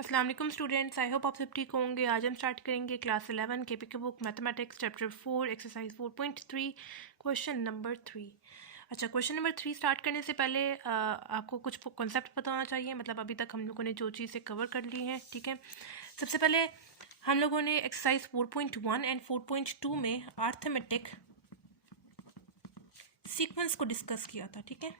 अस्सलाम वालेकुम students, I hope आप सब ठीक होंगे। आज हम स्टार्ट करेंगे क्लास 11 के pick book mathematics chapter 4 exercise 4.3 question number 3। अच्छा, क्वेश्चन नंबर 3 स्टार्ट करने से पहले आपको कुछ कॉन्सेप्ट पता होना चाहिए। मतलब अभी तक हम लोगों ने जो चीज़ें कवर कर ली हैं, ठीक है। सबसे पहले हम लोगों ने एक्सरसाइज 4.1 एंड 4.2 में अर्थमेटिक सीक्वेंस को डिस्कस किया था, ठीक है।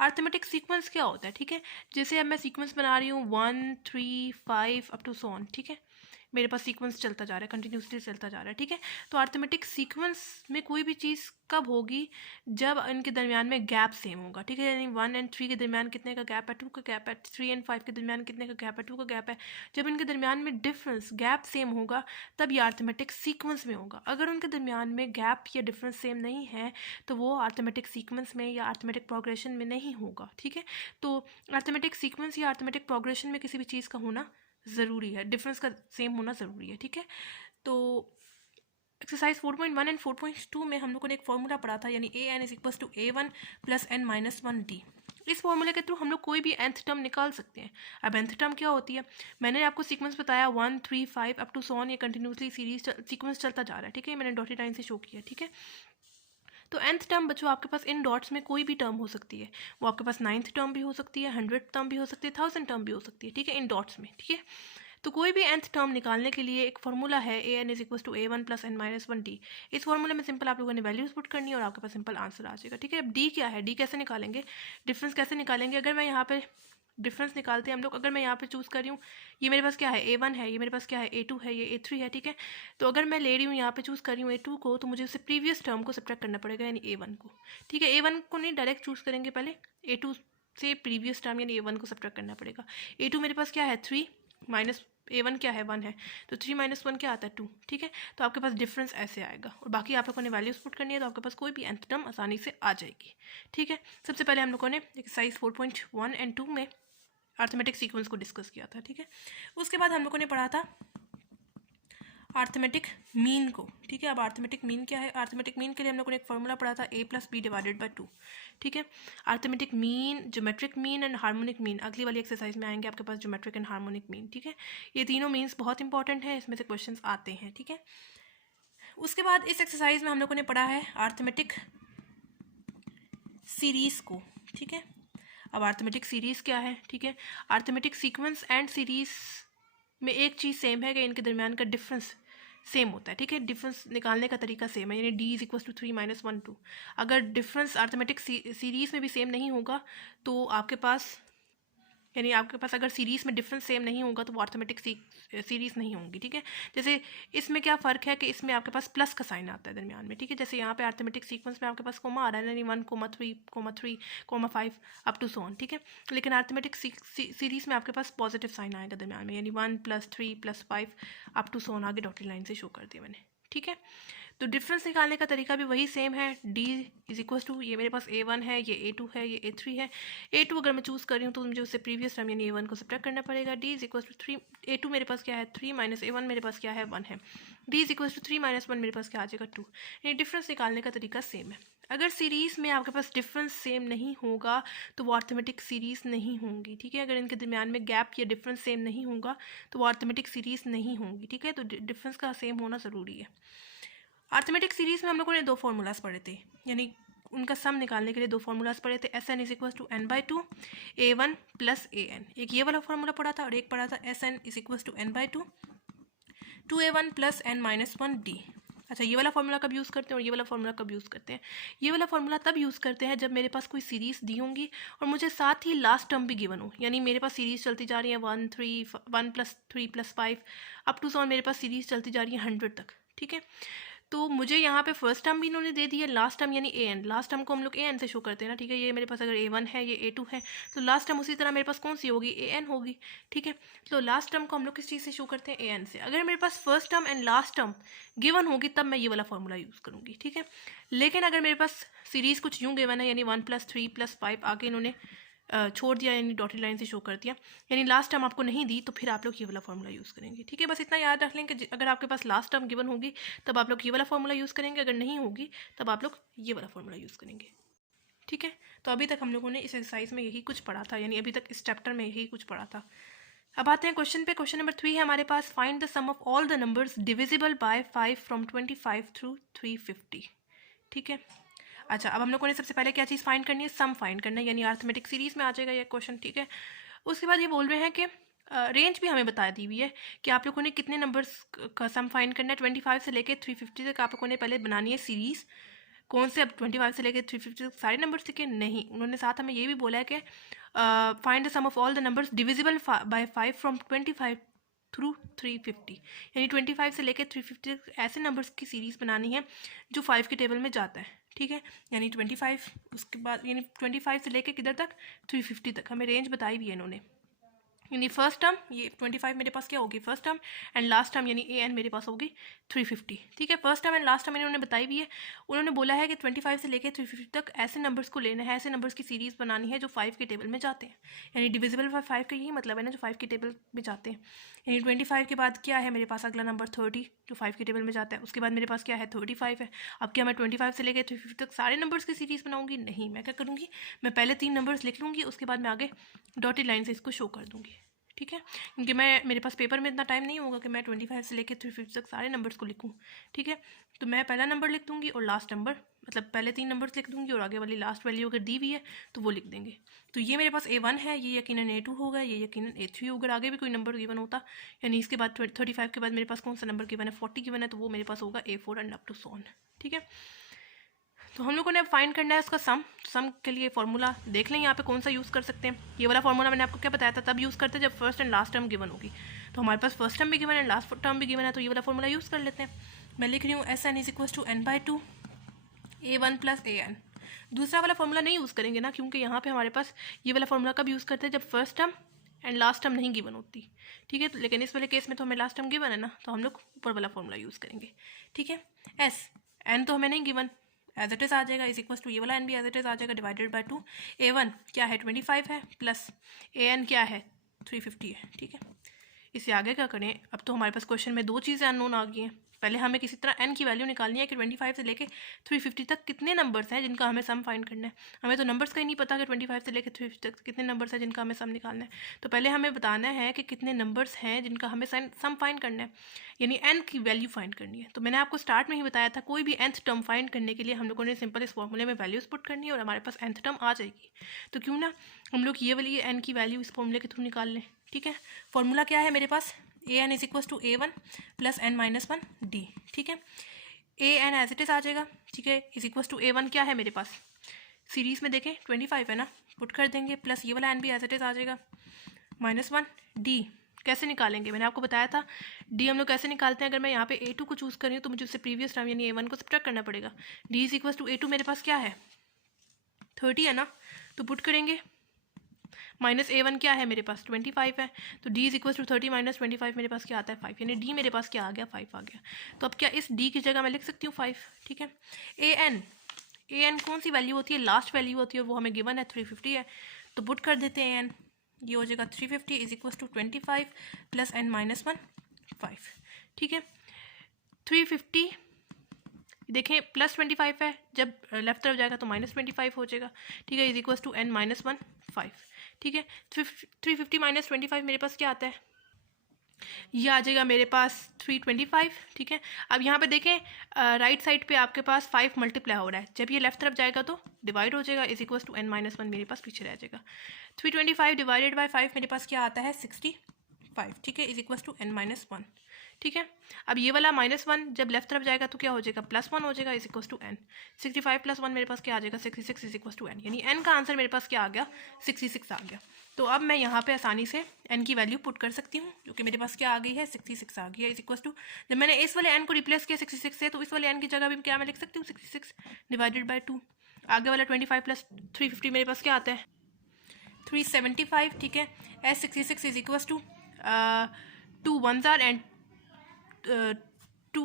अर्थमेटिक सीक्वेंस क्या होता है, ठीक है। जैसे अब मैं सीक्वेंस बना रही हूँ 1 3 5 अप टू सो ऑन, ठीक है। मेरे पास सीक्वेंस चलता जा रहा है, कंटिन्यूसली चलता जा रहा है, ठीक है। तो अर्थमेटिक सीक्वेंस में कोई भी चीज़ कब होगी, जब इनके दरमियान में गैप सेम होगा, ठीक है। यानी 1 एंड 3 के दरमियान कितने का गैप है, 2 का गैप है। 3 एंड 5 के दरमियान कितने का गैप है, 2 का गैप है। जब इनके दरमियान में डिफरेंस गैप सेम होगा तब ये अर्थमेटिक सीक्वेंस में होगा। अगर उनके दरमियान में गैप या डिफरेंस सेम नहीं है तो वो अर्थमेटिक सीक्वेंस में या अर्थमेटिक प्रोग्रेशन में नहीं होगा, ठीक है। तो अर्थमेटिक सीक्वेंस या अर्थमेटिक प्रोग्रेशन में किसी भी चीज़ का होना ज़रूरी है, डिफरेंस का सेम होना ज़रूरी है, ठीक है। तो एक्सरसाइज 4.1 एंड 4.2 में हम लोगों ने एक फॉर्मूला पढ़ा था, यानी a n is equal to A1 + n-1 d। इस फॉर्मूले के थ्रू हम लोग कोई भी nth टर्म निकाल सकते हैं। अब nth टर्म क्या होती है, मैंने आपको सीक्वेंस बताया 1 3 5 अप टू सो ऑन, ये कंटिन्यूसली सीक्वेंस चलता जा रहा है, ठीक है। मैंने डॉटेड लाइन से शो किया, ठीक है। तो nth टर्म बच्चों आपके पास इन डॉट्स में कोई भी टर्म हो सकती है। वो आपके पास 9th टर्म भी हो सकती है, 100th टर्म भी हो सकती है, 1000 टर्म भी हो सकती है, ठीक है, इन डॉट्स में, ठीक है। तो कोई भी nth टर्म निकालने के लिए एक फॉर्मूला है an is equal to A1 + n-1 d। इस फॉर्मूले में सिंपल आप लोगों ने वैल्यूज पुट करनी है और आपके पास सिंपल आंसर आ जाएगा, ठीक है। अब d क्या है, d कैसे निकालेंगे, डिफरेंस कैसे निकालेंगे। अगर मैं यहाँ पे डिफरेंस निकालते हैं हम लोग, अगर मैं यहाँ पे चूज़ कर रही हूँ, ये मेरे पास क्या है A1 है, ये मेरे पास क्या है A2 है, ये A3 है, ठीक है। तो अगर मैं ले रही हूँ यहाँ पे चूज़ कर रही हूँ A2 को, तो मुझे उससे प्रीवियस टर्म को सब्ट्रैक्ट करना पड़ेगा, यानी A1 को, ठीक है। A1 को नहीं डायरेक्ट चूज़ करेंगे, पहले A2 से प्रीवियस टर्म यानी A1 को सब्ट्रैक्ट करना पड़ेगा। A2 मेरे पास क्या है 3 माइनस A1 क्या है 1 है, तो 3 - 1 क्या आता है 2, ठीक है। तो आपके पास डिफरेंस ऐसे आएगा और बाकी आप लोगों ने वैल्यूज पुट करनी है, तो आपके पास कोई भी nth टर्म आसानी से आ जाएगी, ठीक है। सबसे पहले हम लोगों ने एक्सरसाइज 4.1 एंड 2 में अर्थमेटिक सीक्वेंस को डिस्कस किया था, ठीक है। उसके बाद हम लोगों ने पढ़ा था अर्थमेटिक मीन को, ठीक है। अब अर्थमेटिक मीन क्या है, अर्थमेटिक मीन के लिए हम लोगों ने एक फॉर्मूला पढ़ा था A + B / 2, ठीक है। Arithmetic mean, geometric mean and harmonic mean अगली वाली एक्सरसाइज में आएंगे आपके पास, ज्योमेट्रिक एंड हार्मोनिक मीन, ठीक है। ये तीनों मीन्स बहुत इंपॉर्टेंट है, इसमें से क्वेश्चन आते हैं, ठीक है। उसके बाद इस एक्सरसाइज में हम लोगों ने पढ़ा है अर्थमेटिक सीरीज को, ठीक है। अब अर्थमेटिक सीरीज़ क्या है, ठीक है। अर्थमेटिक सीक्वेंस एंड सीरीज़ में एक चीज़ सेम है कि इनके दरमियान का डिफरेंस सेम होता है, ठीक है। डिफरेंस निकालने का तरीका सेम है, यानी d इज इक्वल टू 3 - 1 2। अगर डिफरेंस अर्थमेटिक सीरीज़ में भी सेम नहीं होगा तो आपके पास, यानी आपके पास अगर सीरीज़ में डिफरेंस सेम नहीं होगा तो वो अर्थमेटिक सीरीज़ नहीं होंगी, ठीक है। जैसे इसमें क्या फ़र्क है कि इसमें आपके पास प्लस का साइन आता है दरमियान में, ठीक है। जैसे यहाँ पे अर्थमेटिक सीक्वेंस में आपके पास कोमा आ रहा है, यानी 1,3,3,5 अप टू सो ऑन, ठीक है। लेकिन अर्थमेटिक सीरीज़ में आपके पास पॉजिटिव साइन आएगा दरमियान में, यानी 1 + 3 + 5 अप टू सो ऑन, आगे डॉटेड लाइन से शो कर दिया मैंने, ठीक है। तो डिफरेंस निकालने का तरीका भी वही सेम है, d इज इक्वल टू, ये मेरे पास A1 है, ये A2 है, ये A3 है। A2 अगर मैं चूज़ कर रही हूँ तो मुझे उससे प्रीवियस टर्म यानी A1 को सब्ट्रैक्ट करना पड़ेगा। d is equal to 3, A2 मेरे पास क्या है 3 - A1 मेरे पास क्या है 1 है। d इज इक्वल टू 3 - 1 मेरे पास क्या आ जाएगा 2। यानी डिफरेंस निकालने का तरीका सेम है। अगर सीरीज़ में आपके पास डिफरेंस सेम नहीं होगा तो वो अर्थमेटिक सीरीज़ नहीं होंगी, ठीक है। अगर इनके दरमियान में गैप या डिफरेंस सेम नहीं होगा तो वो अर्थमेटिक सीरीज़ नहीं होंगी, ठीक है। तो डिफरेंस का सेम होना ज़रूरी है। अर्थमेटिक सीरीज़ में हम लोगों ने दो फार्मूलाज पढ़े थे, यानी उनका सम निकालने के लिए दो फार्मूलाज पढ़े थे। SN is equal to n/2 A1 + AN, एक ये वाला फार्मूला पढ़ा था और एक पढ़ा था SN is equal to n/2 2A1 + n-1 d। अच्छा, ये वाला फार्मूला कब यूज़ करते हैं और ये वाला फार्मूला कब यूज़ करते हैं। ये वाला फार्मूला तब यूज़ करते हैं जब मेरे पास कोई सीरीज़ दी होंगी और मुझे साथ ही लास्ट टर्म भी गिवन हो, यानी मेरे पास सीरीज़ चलती जा रही है 1 + 3 + 5 अप टू सो मेरे पास सीरीज़ चलती जा रही है 100 तक, ठीक है। तो मुझे यहाँ पे फर्स्ट टर्म भी इन्होंने दे दी है, लास्ट टर्म यानी AN, लास्ट टर्म को हम लोग AN से शो करते हैं ना, ठीक है। ये मेरे पास अगर A1 है, ये A2 है, तो लास्ट टर्म उसी तरह मेरे पास कौन सी होगी AN होगी, ठीक है। तो लास्ट टर्म को हम लोग किस चीज़ से शो करते हैं AN से। अगर मेरे पास first term and last term given होगी तब मैं ये वाला फॉर्मूला यूज़ करूँगी, ठीक है। लेकिन अगर मेरे पास सीरीज़ कुछ यूँ गिवन है, यानी 1 + 3 + 5 आगे इन्होंने छोड़ दिया, यानी डॉटेड लाइन से शो कर दिया, यानी लास्ट टर्म आपको नहीं दी, तो फिर आप लोग ये वाला फॉर्मूला यूज़ करेंगे, ठीक है। बस इतना याद रख लें कि अगर आपके पास लास्ट टर्म गिवन होगी तब आप लोग ये वाला फॉर्मूला यूज़ करेंगे, अगर नहीं होगी तब आप लोग ये वाला फॉर्मूला यूज़ करेंगे, ठीक है। तो अभी तक हम लोगों ने इस एक्सरसाइज में यही कुछ पढ़ा था, यानी अभी तक इस चैप्टर में यही कुछ पढ़ा था। अब आते हैं क्वेश्चन पे। क्वेश्चन नंबर 3 है हमारे पास, find the sum of all the numbers divisible by 5 from 25 through 350। ठीक है, अच्छा अब हम लोगों ने सबसे पहले क्या चीज़ फाइंड करनी है, सम फाइंड करना है, यानी अर्थमेटिक सीरीज में आ जाएगा ये क्वेश्चन। ठीक है, उसके बाद ये बोल रहे हैं कि रेंज भी हमें बता दी हुई है कि आप लोगों ने कितने नंबर्स का सम फाइंड करना है। 25 से लेकर 350 तक आप लोगों ने पहले बनानी है सीरीज़। कौन से, अब 25 से लेकर 350 तक सारे नंबर्स लिखे नहीं, उन्होंने साथ हमें ये भी बोला है कि find the sum of all the numbers divisible by 5 from 25 through 350, यानी 25 से लेकर 350 तक ऐसे नंबर्स की सीरीज़ बनानी है जो 5 के टेबल में जाता है। ठीक है, यानी 25, उसके बाद यानी 25 से लेकर किधर तक, 350 तक हमें रेंज बताई हुई है इन्होंने। यानी फर्स्ट टर्म ये 25 मेरे पास क्या होगी, first term, and last term यानी ए एन मेरे पास होगी 350। ठीक है, first term and last term इन्होंने बताई भी है। उन्होंने बोला है कि 25 से लेकर 350 तक ऐसे नंबर्स को लेना है, ऐसे नंबर्स की सीरीज़ बनानी है जो 5 के टेबल में जाते हैं, यानी डिविजिबल बाय 5 का यही मतलब है ना, जो 5 के टेबल में जाते हैं। यानी 25 के बाद क्या है मेरे पास, अगला नंबर 30 जो 5 के टेबल में जाता है। उसके बाद मेरे पास क्या है, 35 है। अब क्या मैं 25 से लेकर 350 तक सारे नंबर्स की सीरीज़ बनाऊंगी, नहीं, मैं क्या करूँगी, मैं पहले 3 नंबर्स लिख लूँगी, उसके बाद मैं आगे डॉटेड लाइन से इसको शो कर दूँगी। ठीक है, क्योंकि मेरे पास पेपर में इतना टाइम नहीं होगा कि मैं 25 से लेकर 350 तक सारे नंबर्स को लिखूँ। ठीक है, तो मैं पहला नंबर लिख दूँगी और लास्ट नंबर, मतलब पहले 3 नंबर्स लिख दूँगी और आगे वाली लास्ट वैल्यू अगर दी हुई है तो वो लिख देंगे। तो ये मेरे पास A1 है, ये यकीनन A2 होगा, ये यकीनन A3 होगा। आगे भी कोई नंबर गिवन होता, यानी इसके बाद 35 के बाद मेरे पास कौन सा नंबर गिवन है, 40 गिवन है, तो वो मेरे पास होगा A4 and up to so on. ठीक है, तो हम लोगों ने अब फाइंड करना है उसका सम। सम के लिए फॉर्मूला देख लें यहाँ पे कौन सा यूज़ कर सकते हैं। ये वाला फॉर्मूला मैंने आपको क्या बताया था, तब यूज़ करते हैं जब first and last term given होगी। तो हमारे पास फर्स्ट टर्म भी गिवन है, लास्ट टर्म भी गिवन है, तो ये वाला फॉर्मूला यूज़ कर लेते हैं। मैं लिख रही हूँ SN is equal to n/2 A1 plus AN। दूसरा वाला फॉर्मूला नहीं यूज़ करेंगे ना, क्योंकि यहाँ पे हमारे पास ये वाला फॉर्मूला कब यूज़ करते हैं, जब first term and last term नहीं गिवन होती। ठीक है, तो लेकिन इस वाले केस में तो हमें लास्ट टर्म गिवन है ना, तो हम लोग ऊपर वाला फॉर्मूला यूज़ करेंगे। ठीक है, एन तो हमें नहीं गिवन, एज इट इज़ आ जाएगा, इज इक्वल टू ये वाला एन भी एज इट इज़ आ जाएगा, डिवाइडेड बाय 2। A1 क्या है 25 है, प्लस AN क्या है 350 है। ठीक है, इससे आगे क्या करें, अब तो हमारे पास क्वेश्चन में 2 चीज़ें अननोन आ गई हैं। पहले हमें किसी तरह n की वैल्यू निकालनी है कि 25 से लेके 350 तक कितने नंबर्स हैं जिनका हमें सम फाइंड करना है। हमें तो नंबर्स का ही नहीं पता कि 25 से लेके 350 तक कितने नंबर्स हैं जिनका हमें सम निकालना है। तो पहले हमें बताना है कि कितने नंबर्स हैं जिनका हमें सम फाइंड करना है, यानी n की वैल्यू फाइंड करनी है। तो मैंने आपको स्टार्ट में ही बताया था, कोई भी nth टर्म फाइंड करने के लिए हम लोगों ने सिंपल इस फॉर्मूले में वैल्यूज़ पुट करनी है और हमारे पास nth टर्म आ जाएगी। तो क्यों ना हम लोग ये वाली n की वैल्यू इस फॉर्मूले के थ्रू निकाल लें। ठीक है, फॉर्मूला क्या है मेरे पास, AN is equal to A1 plus n-1 D। ठीक है, AN एज इट इज़ आ जाएगा। ठीक है, इज इक्वल टू A1 क्या है मेरे पास, सीरीज़ में देखें 25 है ना, पुट कर देंगे, प्लस ये वाला n भी एज इट इज़ आ जाएगा, -1 D। कैसे निकालेंगे, मैंने आपको बताया था D हम लोग कैसे निकालते हैं। अगर मैं यहाँ पे A2 को चूज़ कर रही हूँ तो मुझे उससे प्रीवियस टर्म यानी A1 को सब्ट्रैक्ट करना पड़ेगा। D is equal to A2 मेरे पास क्या है 30 है ना, तो पुट करेंगे, माइनस A1 क्या है मेरे पास 25 है, तो D is equal to 30 minus 25 मेरे पास क्या आता है 5, यानी D मेरे पास क्या आ गया 5 आ गया। तो अब क्या इस D की जगह मैं लिख सकती हूँ 5। ठीक है, AN कौन सी वैल्यू होती है, लास्ट वैल्यू होती है, वो हमें गिवन है 350 है, तो पुट कर देते हैं AN, ये हो जाएगा 350 is equal to 25 plus n-1 5। ठीक है, 350 देखें प्लस 25 है, जब लेफ्ट तरफ जाएगा तो -25 हो जाएगा। ठीक है, इज इक्वल टू n-1 5। ठीक है, 350 माइनस 25 मेरे पास क्या आता है, ये आ जाएगा मेरे पास 325। ठीक है, अब यहाँ पे देखें राइट साइड पे आपके पास 5 मल्टीप्लाई हो रहा है, जब ये लेफ्ट तरफ जाएगा तो डिवाइड हो जाएगा, इज इक्वल टू n-1 मेरे पास पीछे रह जाएगा। 325 डिवाइडेड बाय 5 मेरे पास क्या आता है 65। ठीक है, इज इक्वल टू n-1। ठीक है, अब ये वाला -1 जब लेफ्ट तरफ जाएगा तो क्या हो जाएगा +1 हो जाएगा, इज इक्वल टू n। 65 + 1 मेरे पास क्या आ जाएगा 66 इज इक्वल टू n, यानी n का आंसर मेरे पास क्या आ गया 66 आ गया। तो अब मैं यहाँ पे आसानी से n की वैल्यू पुट कर सकती हूँ, जो कि मेरे पास क्या आ गई है 66 आ गई है, इज इक्वल टू, जब मैंने इस वाले n को रिप्लेस किया 66 से, तो इस वाले n की जगह भी क्या मैं लिख सकती हूँ 66 डिवाइडेड बाय 2। आगे वाला 25 प्लस 350 मेरे पास क्या आता है 375। ठीक है, S66 is equal to 2 1s are and 2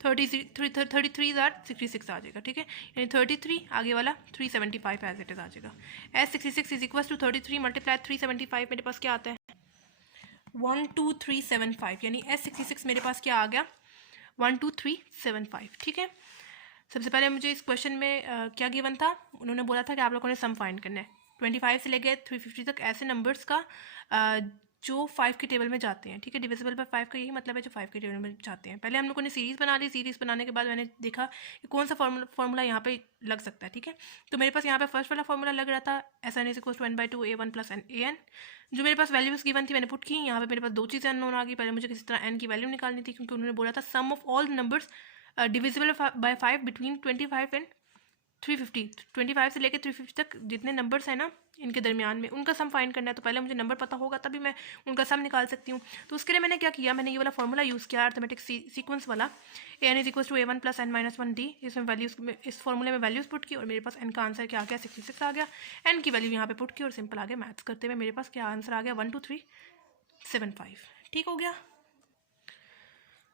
33 66 आ जाएगा। ठीक है, यानी 33 आगे वाला 375 एज इट इज आ जाएगा। S66 is equal to 33 multiply 375 मेरे पास क्या आता है 12375, यानी S66 मेरे पास क्या आ गया 12375। ठीक है, सबसे पहले मुझे इस क्वेश्चन में क्या गिवन था, उन्होंने बोला था कि आप लोगों ने सम फाइंड करना है 25 से लेकर 350 तक ऐसे नंबर्स का जो 5 की टेबल में जाते हैं, ठीक है। डिविजिबल बाय 5 का यही मतलब है जो 5 की टेबल में जाते हैं। पहले हम लोगों ने सीरीज़ बना ली, सीरीज़ बनाने के बाद मैंने देखा कि कौन सा फार्मूला यहाँ पे लग सकता है, ठीक है। तो मेरे पास यहाँ पे फर्स्ट वाला फार्मूला लग रहा था, SN=n/2 A1 + AN। जो मेरे पास वैल्यूज़ गिवन थी मैंने पुट की। यहाँ पे मेरे पास 2 चीज़ें अननोन आ गई। पहले मुझे किसी तरह n की वैल्यू निकालनी थी, क्योंकि उन्होंने बोला था sum of all numbers divisible by 5 between 25 and 350। 25 से लेकर 350 तक जितने नंबर्स हैं ना इनके दरमियान में, उनका सम फाइंड करना है। तो पहले मुझे नंबर पता होगा तभी मैं उनका सम निकाल सकती हूँ। तो उसके लिए मैंने क्या किया, मैंने ये वाला फॉर्मूला यूज़ किया अर्थमेटिक सीक्वेंस वाला, AN=A1 + n - 1D। इसमें वैल्यूज़, इस फॉर्मूले में वैल्यूज़ पुट की और मेरे पास n का आंसर क्या आ गया, 66 आ गया। n की वैल्यू यहाँ पे पुट की और सिंपल आ गया। मैथ्स करते हुए मेरे पास क्या आंसर आ गया, 12375। ठीक हो गया।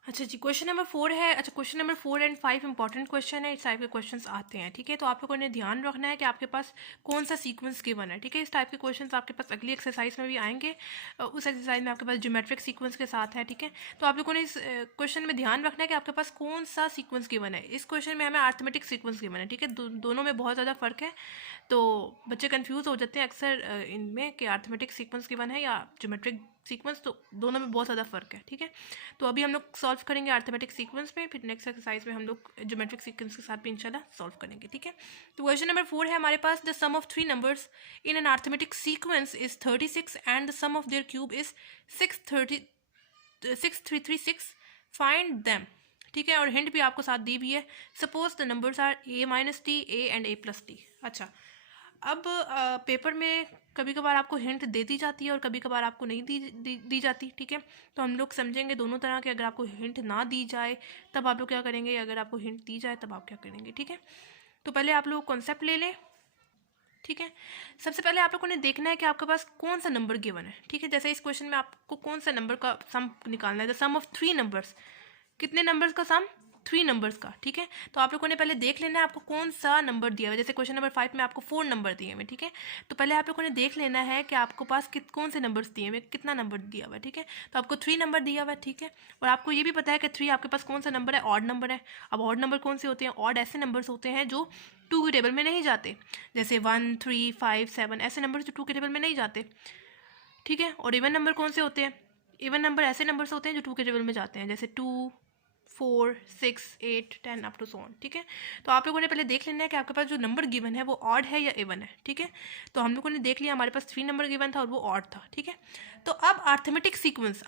अच्छा जी, क्वेश्चन नंबर 4 है। अच्छा, question number 4 and 5 important question है। इस टाइप के क्वेश्चंस आते हैं, ठीक है। तो आप लोगों ने ध्यान रखना है कि आपके पास कौन सा सीक्वेंस गिवन है, ठीक है। इस टाइप के क्वेश्चंस आपके पास अगली एक्सरसाइज में भी आएंगे। उस एक्सरसाइज में आपके पास ज्योमेट्रिक सीक्वेंस के साथ है, ठीक है। तो आप लोगों ने इस क्वेश्चन में ध्यान रखना है कि आपके पास कौन सा सीक्वेंस गिवन है। इस क्वेश्चन में हमें अर्थमेटिक सीक्वेंस गिवन है, ठीक है। दोनों में बहुत ज़्यादा फ़र्क है, तो बच्चे कन्फ्यूज़ हो जाते हैं अक्सर इनमें कि अर्थमेटिक सीक्वेंस गिवन है या ज्योमेट्रिक सीक्वेंस। तो दोनों में बहुत ज़्यादा फ़र्क है, ठीक है। तो अभी हम लोग सॉल्व करेंगे अर्थमेटिक सीक्वेंस में, फिर नेक्स्ट एक्सरसाइज में हम लोग ज्योमेट्रिक सीक्वेंस के साथ भी इंशाल्लाह सॉल्व करेंगे, ठीक है। तो क्वेश्चन नंबर 4 है हमारे पास, the sum of 3 numbers in an arithmetic sequence is 36 and the sum of their cube is 6336, find them, ठीक है। और हिंट भी आपको साथ दी भी है। Suppose the numbers are A-T, A and A+T। अच्छा, अब पेपर में कभी कभार आपको हिंट दे दी जाती है और कभी कभार आपको नहीं दी जाती, ठीक है। तो हम लोग समझेंगे दोनों तरह के। अगर आपको हिंट ना दी जाए तब आप लोग क्या करेंगे, अगर आपको हिंट दी जाए तब आप क्या करेंगे, ठीक है। तो पहले आप लोग कॉन्सेप्ट ले लें, ठीक है। सबसे पहले आप लोगों ने देखना है कि आपके पास कौन सा नंबर गिवन है, ठीक है। जैसे इस क्वेश्चन में आपको कौन सा नंबर का सम निकालना है, द सम ऑफ 3 नंबर्स। कितने नंबर्स का सम, 3 नंबर्स का, ठीक है। तो आप लोगों ने पहले देख लेना है आपको कौन सा नंबर दिया हुआ है। जैसे क्वेश्चन नंबर 5 में आपको 4 नंबर दिए हुए, ठीक है। तो पहले आप लोगों ने देख लेना है कि आपको पास कौन से नंबर्स दिए हुए, कितना नंबर दिया हुआ है, ठीक है। तो आपको 3 नंबर दिया हुआ है, ठीक है। और आपको ये भी पता है कि 3 आपके पास कौन सा नंबर है, ऑड नंबर है। अब ऑड नंबर कौन से होते हैं, ऑड ऐसे नंबर्स होते हैं जो 2 की टेबल में नहीं जाते। जैसे 1, 3, 5, 7 ऐसे नंबर जो 2 की टेबल में नहीं जाते, ठीक है। और इवन नंबर कौन से होते हैं, इवन नंबर ऐसे नंबर्स होते हैं जो 2 के टेबल में जाते हैं, जैसे 2, 4, 6, 8, 10 अप टू सो ऑन, ठीक है। तो आप लोगों ने पहले देख लेना है कि आपके पास जो नंबर गिवन है वो ऑड है या इवन है, ठीक है। तो हम लोगों ने देख लिया हमारे पास 3 नंबर गिवन था और वो ऑड था, ठीक है। तो अब अर्थमेटिक सीक्वेंस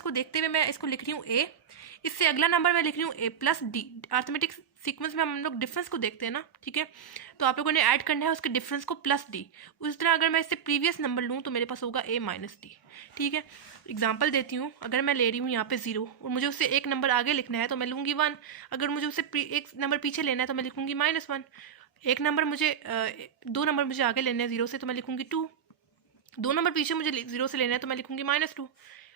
को देखते हुए मैं इसको लिख रही हूँ A, इससे अगला नंबर मैं लिख रही हूँ A+D। अर्थमेटिक सीक्वेंस में हम लोग डिफरेंस को देखते हैं ना, ठीक है। तो आप लोगों ने ऐड करना है उसके डिफरेंस को +D। उस तरह अगर मैं इससे प्रीवियस नंबर लूँ तो मेरे पास होगा A-D, ठीक है। एग्जाम्पल देती हूँ, अगर मैं ले रही हूँ यहाँ पे 0 और मुझे उससे एक नंबर आगे लिखना है तो मैं लूँगी 1। अगर मुझे उससे एक नंबर पीछे लेना है तो मैं लिखूँगी -1। एक नंबर मुझे 2 नंबर मुझे आगे लेने हैं 0 से तो मैं लिखूँगी 2। 2 नंबर पीछे मुझे 0 से लेना है तो मैं लिखूँगी -2।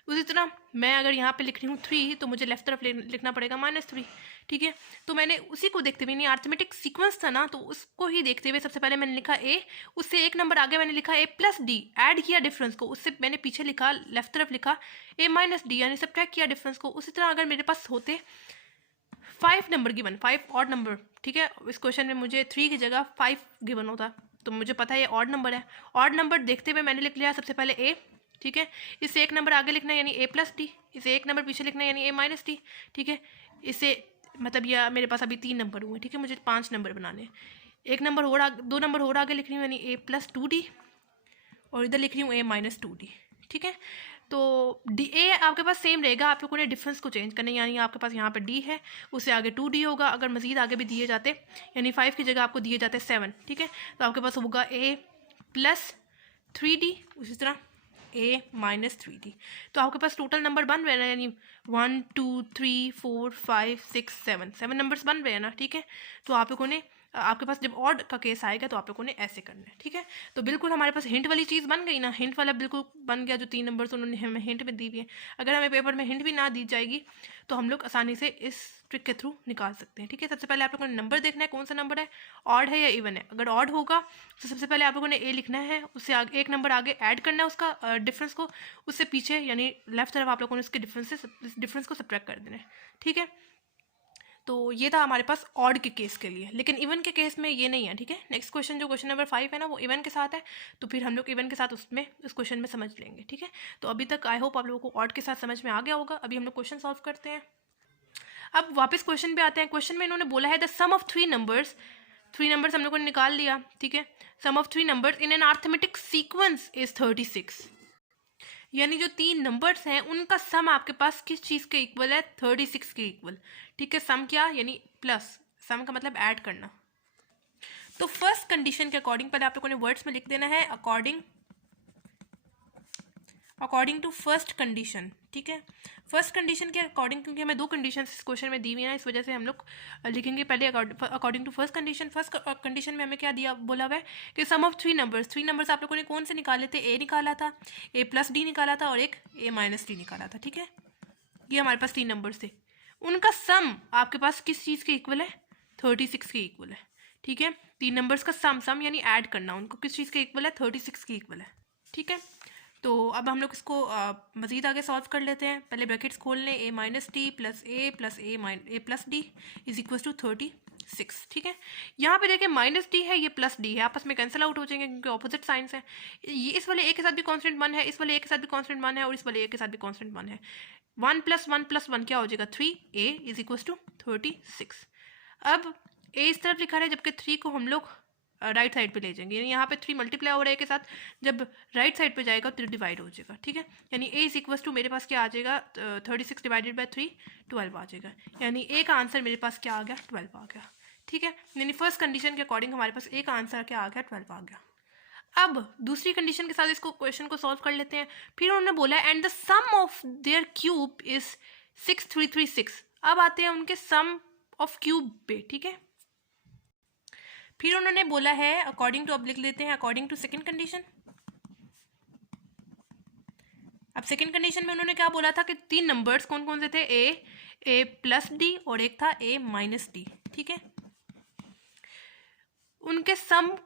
उसी तरह मैं अगर यहाँ पे लिख रही हूँ 3 तो मुझे लेफ्ट तरफ लिखना पड़ेगा -3, ठीक है। तो मैंने उसी को देखते हुए, नहीं अर्थमेटिक सीक्वेंस था ना, तो उसको ही देखते हुए सबसे पहले मैंने लिखा A, उससे एक नंबर आगे मैंने लिखा A+D, ऐड किया डिफरेंस को, उससे मैंने पीछे लिखा लेफ्ट तरफ लिखा A-D, यानी सब्ट्रैक्ट किया डिफरेंस को। उसी तरह अगर मेरे पास होते 5 नंबर गिवन, 5 ऑड नंबर, ठीक है। इस क्वेश्चन में मुझे 3 की जगह 5 गिवन होता तो मुझे पता है ये ऑड नंबर है। ऑड नंबर देखते हुए मैंने लिख लिया सबसे पहले A, ठीक है। इससे एक नंबर आगे लिखना है यानी A+D, इसे एक नंबर पीछे लिखना है यानी A-D, ठीक है। इससे मतलब यह मेरे पास अभी 3 नंबर हुए, ठीक है। मुझे 5 नंबर बनाने हैं। एक नंबर और 2 नंबर और आगे लिख रही हूँ यानी A+2D और इधर लिख रही हूँ A-2D, ठीक है। तो डी ए आपके पास सेम रहेगा, आप लोगों ने डिफरेंस को चेंज करना है, यानी आपके पास यहाँ पे D है, उससे आगे 2D होगा। अगर मज़ीद आगे भी दिए जाते यानी 5 की जगह आपको दिए जाते 7, ठीक है। तो आपके पास होगा A+3D, उसी तरह A-3D। तो आपके पास टोटल नंबर बन रहे हैं यानी 1, 2, 3, 4, 5, 6, 7 नंबर्स बन रहे हैं ना, ठीक है। तो आप लोगों ने, आपके पास जब ऑड का केस आएगा तो आप लोगों ने ऐसे करना है, ठीक है। तो बिल्कुल हमारे पास हिंट वाली चीज़ बन गई ना, हिंट वाला बिल्कुल बन गया, जो 3 नंबर्स उन्होंने हमें हिंट में दी हुई है। अगर हमें पेपर में हिंट भी ना दी जाएगी तो हम लोग आसानी से इस ट्रिक के थ्रू निकाल सकते हैं, ठीक है। सबसे पहले आप लोगों ने नंबर देखना है कौन सा नंबर है, ऑड है या इवन है। अगर ऑड होगा तो सबसे पहले आप लोगों ने A लिखना है, उससे आगे एक नंबर आगे ऐड करना है उसका डिफरेंस को, उससे पीछे यानी लेफ्ट तरफ आप लोगों ने उसके डिफरेंस को सब्ट्रैक्ट कर देना है, ठीक है। तो ये था हमारे पास ऑड के केस के लिए, लेकिन इवन के केस में ये नहीं है, ठीक है। नेक्स्ट क्वेश्चन जो क्वेश्चन नंबर 5 है ना, वो इवन के साथ है, तो फिर हम लोग इवन के साथ उसमें उस क्वेश्चन में समझ लेंगे, ठीक है। तो अभी तक आई होप आप लोगों को ऑड के साथ समझ में आ गया होगा। अभी हम लोग क्वेश्चन सॉल्व करते हैं। अब वापस क्वेश्चन पे आते हैं। क्वेश्चन में इन्होंने बोला है the sum of three numbers हम लोगों ने निकाल लिया, ठीक है। Sum of three numbers in an arithmetic sequence is 36, यानी जो तीन नंबर्स हैं उनका सम आपके पास किस चीज़ के इक्वल है? 36 के इक्वल, ठीक है। सम क्या, यानी प्लस, सम का मतलब ऐड करना। तो फर्स्ट कंडीशन के अकॉर्डिंग पहले आप लोगों ने वर्ड्स में लिख देना है अकॉर्डिंग टू फर्स्ट कंडीशन, ठीक है। फर्स्ट कंडीशन के अकॉर्डिंग, क्योंकि हमें दो कंडीशन इस क्वेश्चन में दी हुई है, इस वजह से हम लोग लिखेंगे पहले according to first condition. First condition में हमें क्या दिया, बोला हुआ है कि सम ऑफ थ्री नंबर्स आप लोगों ने कौन से निकाले थे? ए निकाला था, ए प्लस डी निकाला था और एक ए माइनस डी निकाला था, ठीक है। ये हमारे पास तीन नंबर्स थे, उनका सम आपके पास किस चीज़ के इक्वल है? 36 के इक्वल है, ठीक है। तीन नंबर्स का सम यानी ऐड करना, उनको किस चीज़ के इक्वल है? 36 के इक्वल है, ठीक है। तो अब हम लोग इसको मज़ीद आगे सॉल्व कर लेते हैं। पहले ब्रैकेट्स खोल लें, a minus t plus a plus d is equal to 36, ठीक है। यहाँ पे देखिए माइनस डी है, ये प्लस डी है, आपस में कैंसिल आउट हो जाएंगे क्योंकि ऑपोजिट साइंस है। ये इस वाले ए के साथ भी कॉन्स्टेंट 1 है, इस वाले ए के साथ भी कॉन्स्टेंट 1 है और इस वाले ए के साथ भी कॉन्स्टेंट 1 है। 1 + 1 + 1 क्या हो जाएगा? 3a is equal to 36। अब ए इस तरफ लिखा है, जबकि 3 को हम लोग राइट साइड पे ले जाएंगे, यानी यहाँ पे 3 मल्टीप्लाई हो रहा है के साथ, जब राइट साइड पे जाएगा तो डिवाइड हो जाएगा, ठीक है। यानी ए इज इक्वल टू मेरे पास क्या आ जाएगा? 36 डिवाइडेड बाय 3 12 आ जाएगा, यानी ए का आंसर मेरे पास क्या आ गया? 12 आ गया, ठीक है। यानी फर्स्ट कंडीशन के अकॉर्डिंग हमारे पास ए का आंसर क्या आ गया? 12 आ गया। अब दूसरी कंडीशन के साथ इसको क्वेश्चन को सॉल्व कर लेते हैं। फिर उन्होंने बोला and the sum of their cube is 6336। अब आते हैं उनके सम ऑफ क्यूब पे, ठीक है। फिर उन्होंने बोला है अकॉर्डिंग टू, अब लिख लेते हैं अकॉर्डिंग टू सेकंड कंडीशन। अब सेकंड कंडीशन में उन्होंने क्या बोला था कि तीन नंबर्स कौन कौन से थे? ए प्लस डी और एक था ए माइनस डी, ठीक है। उनके सम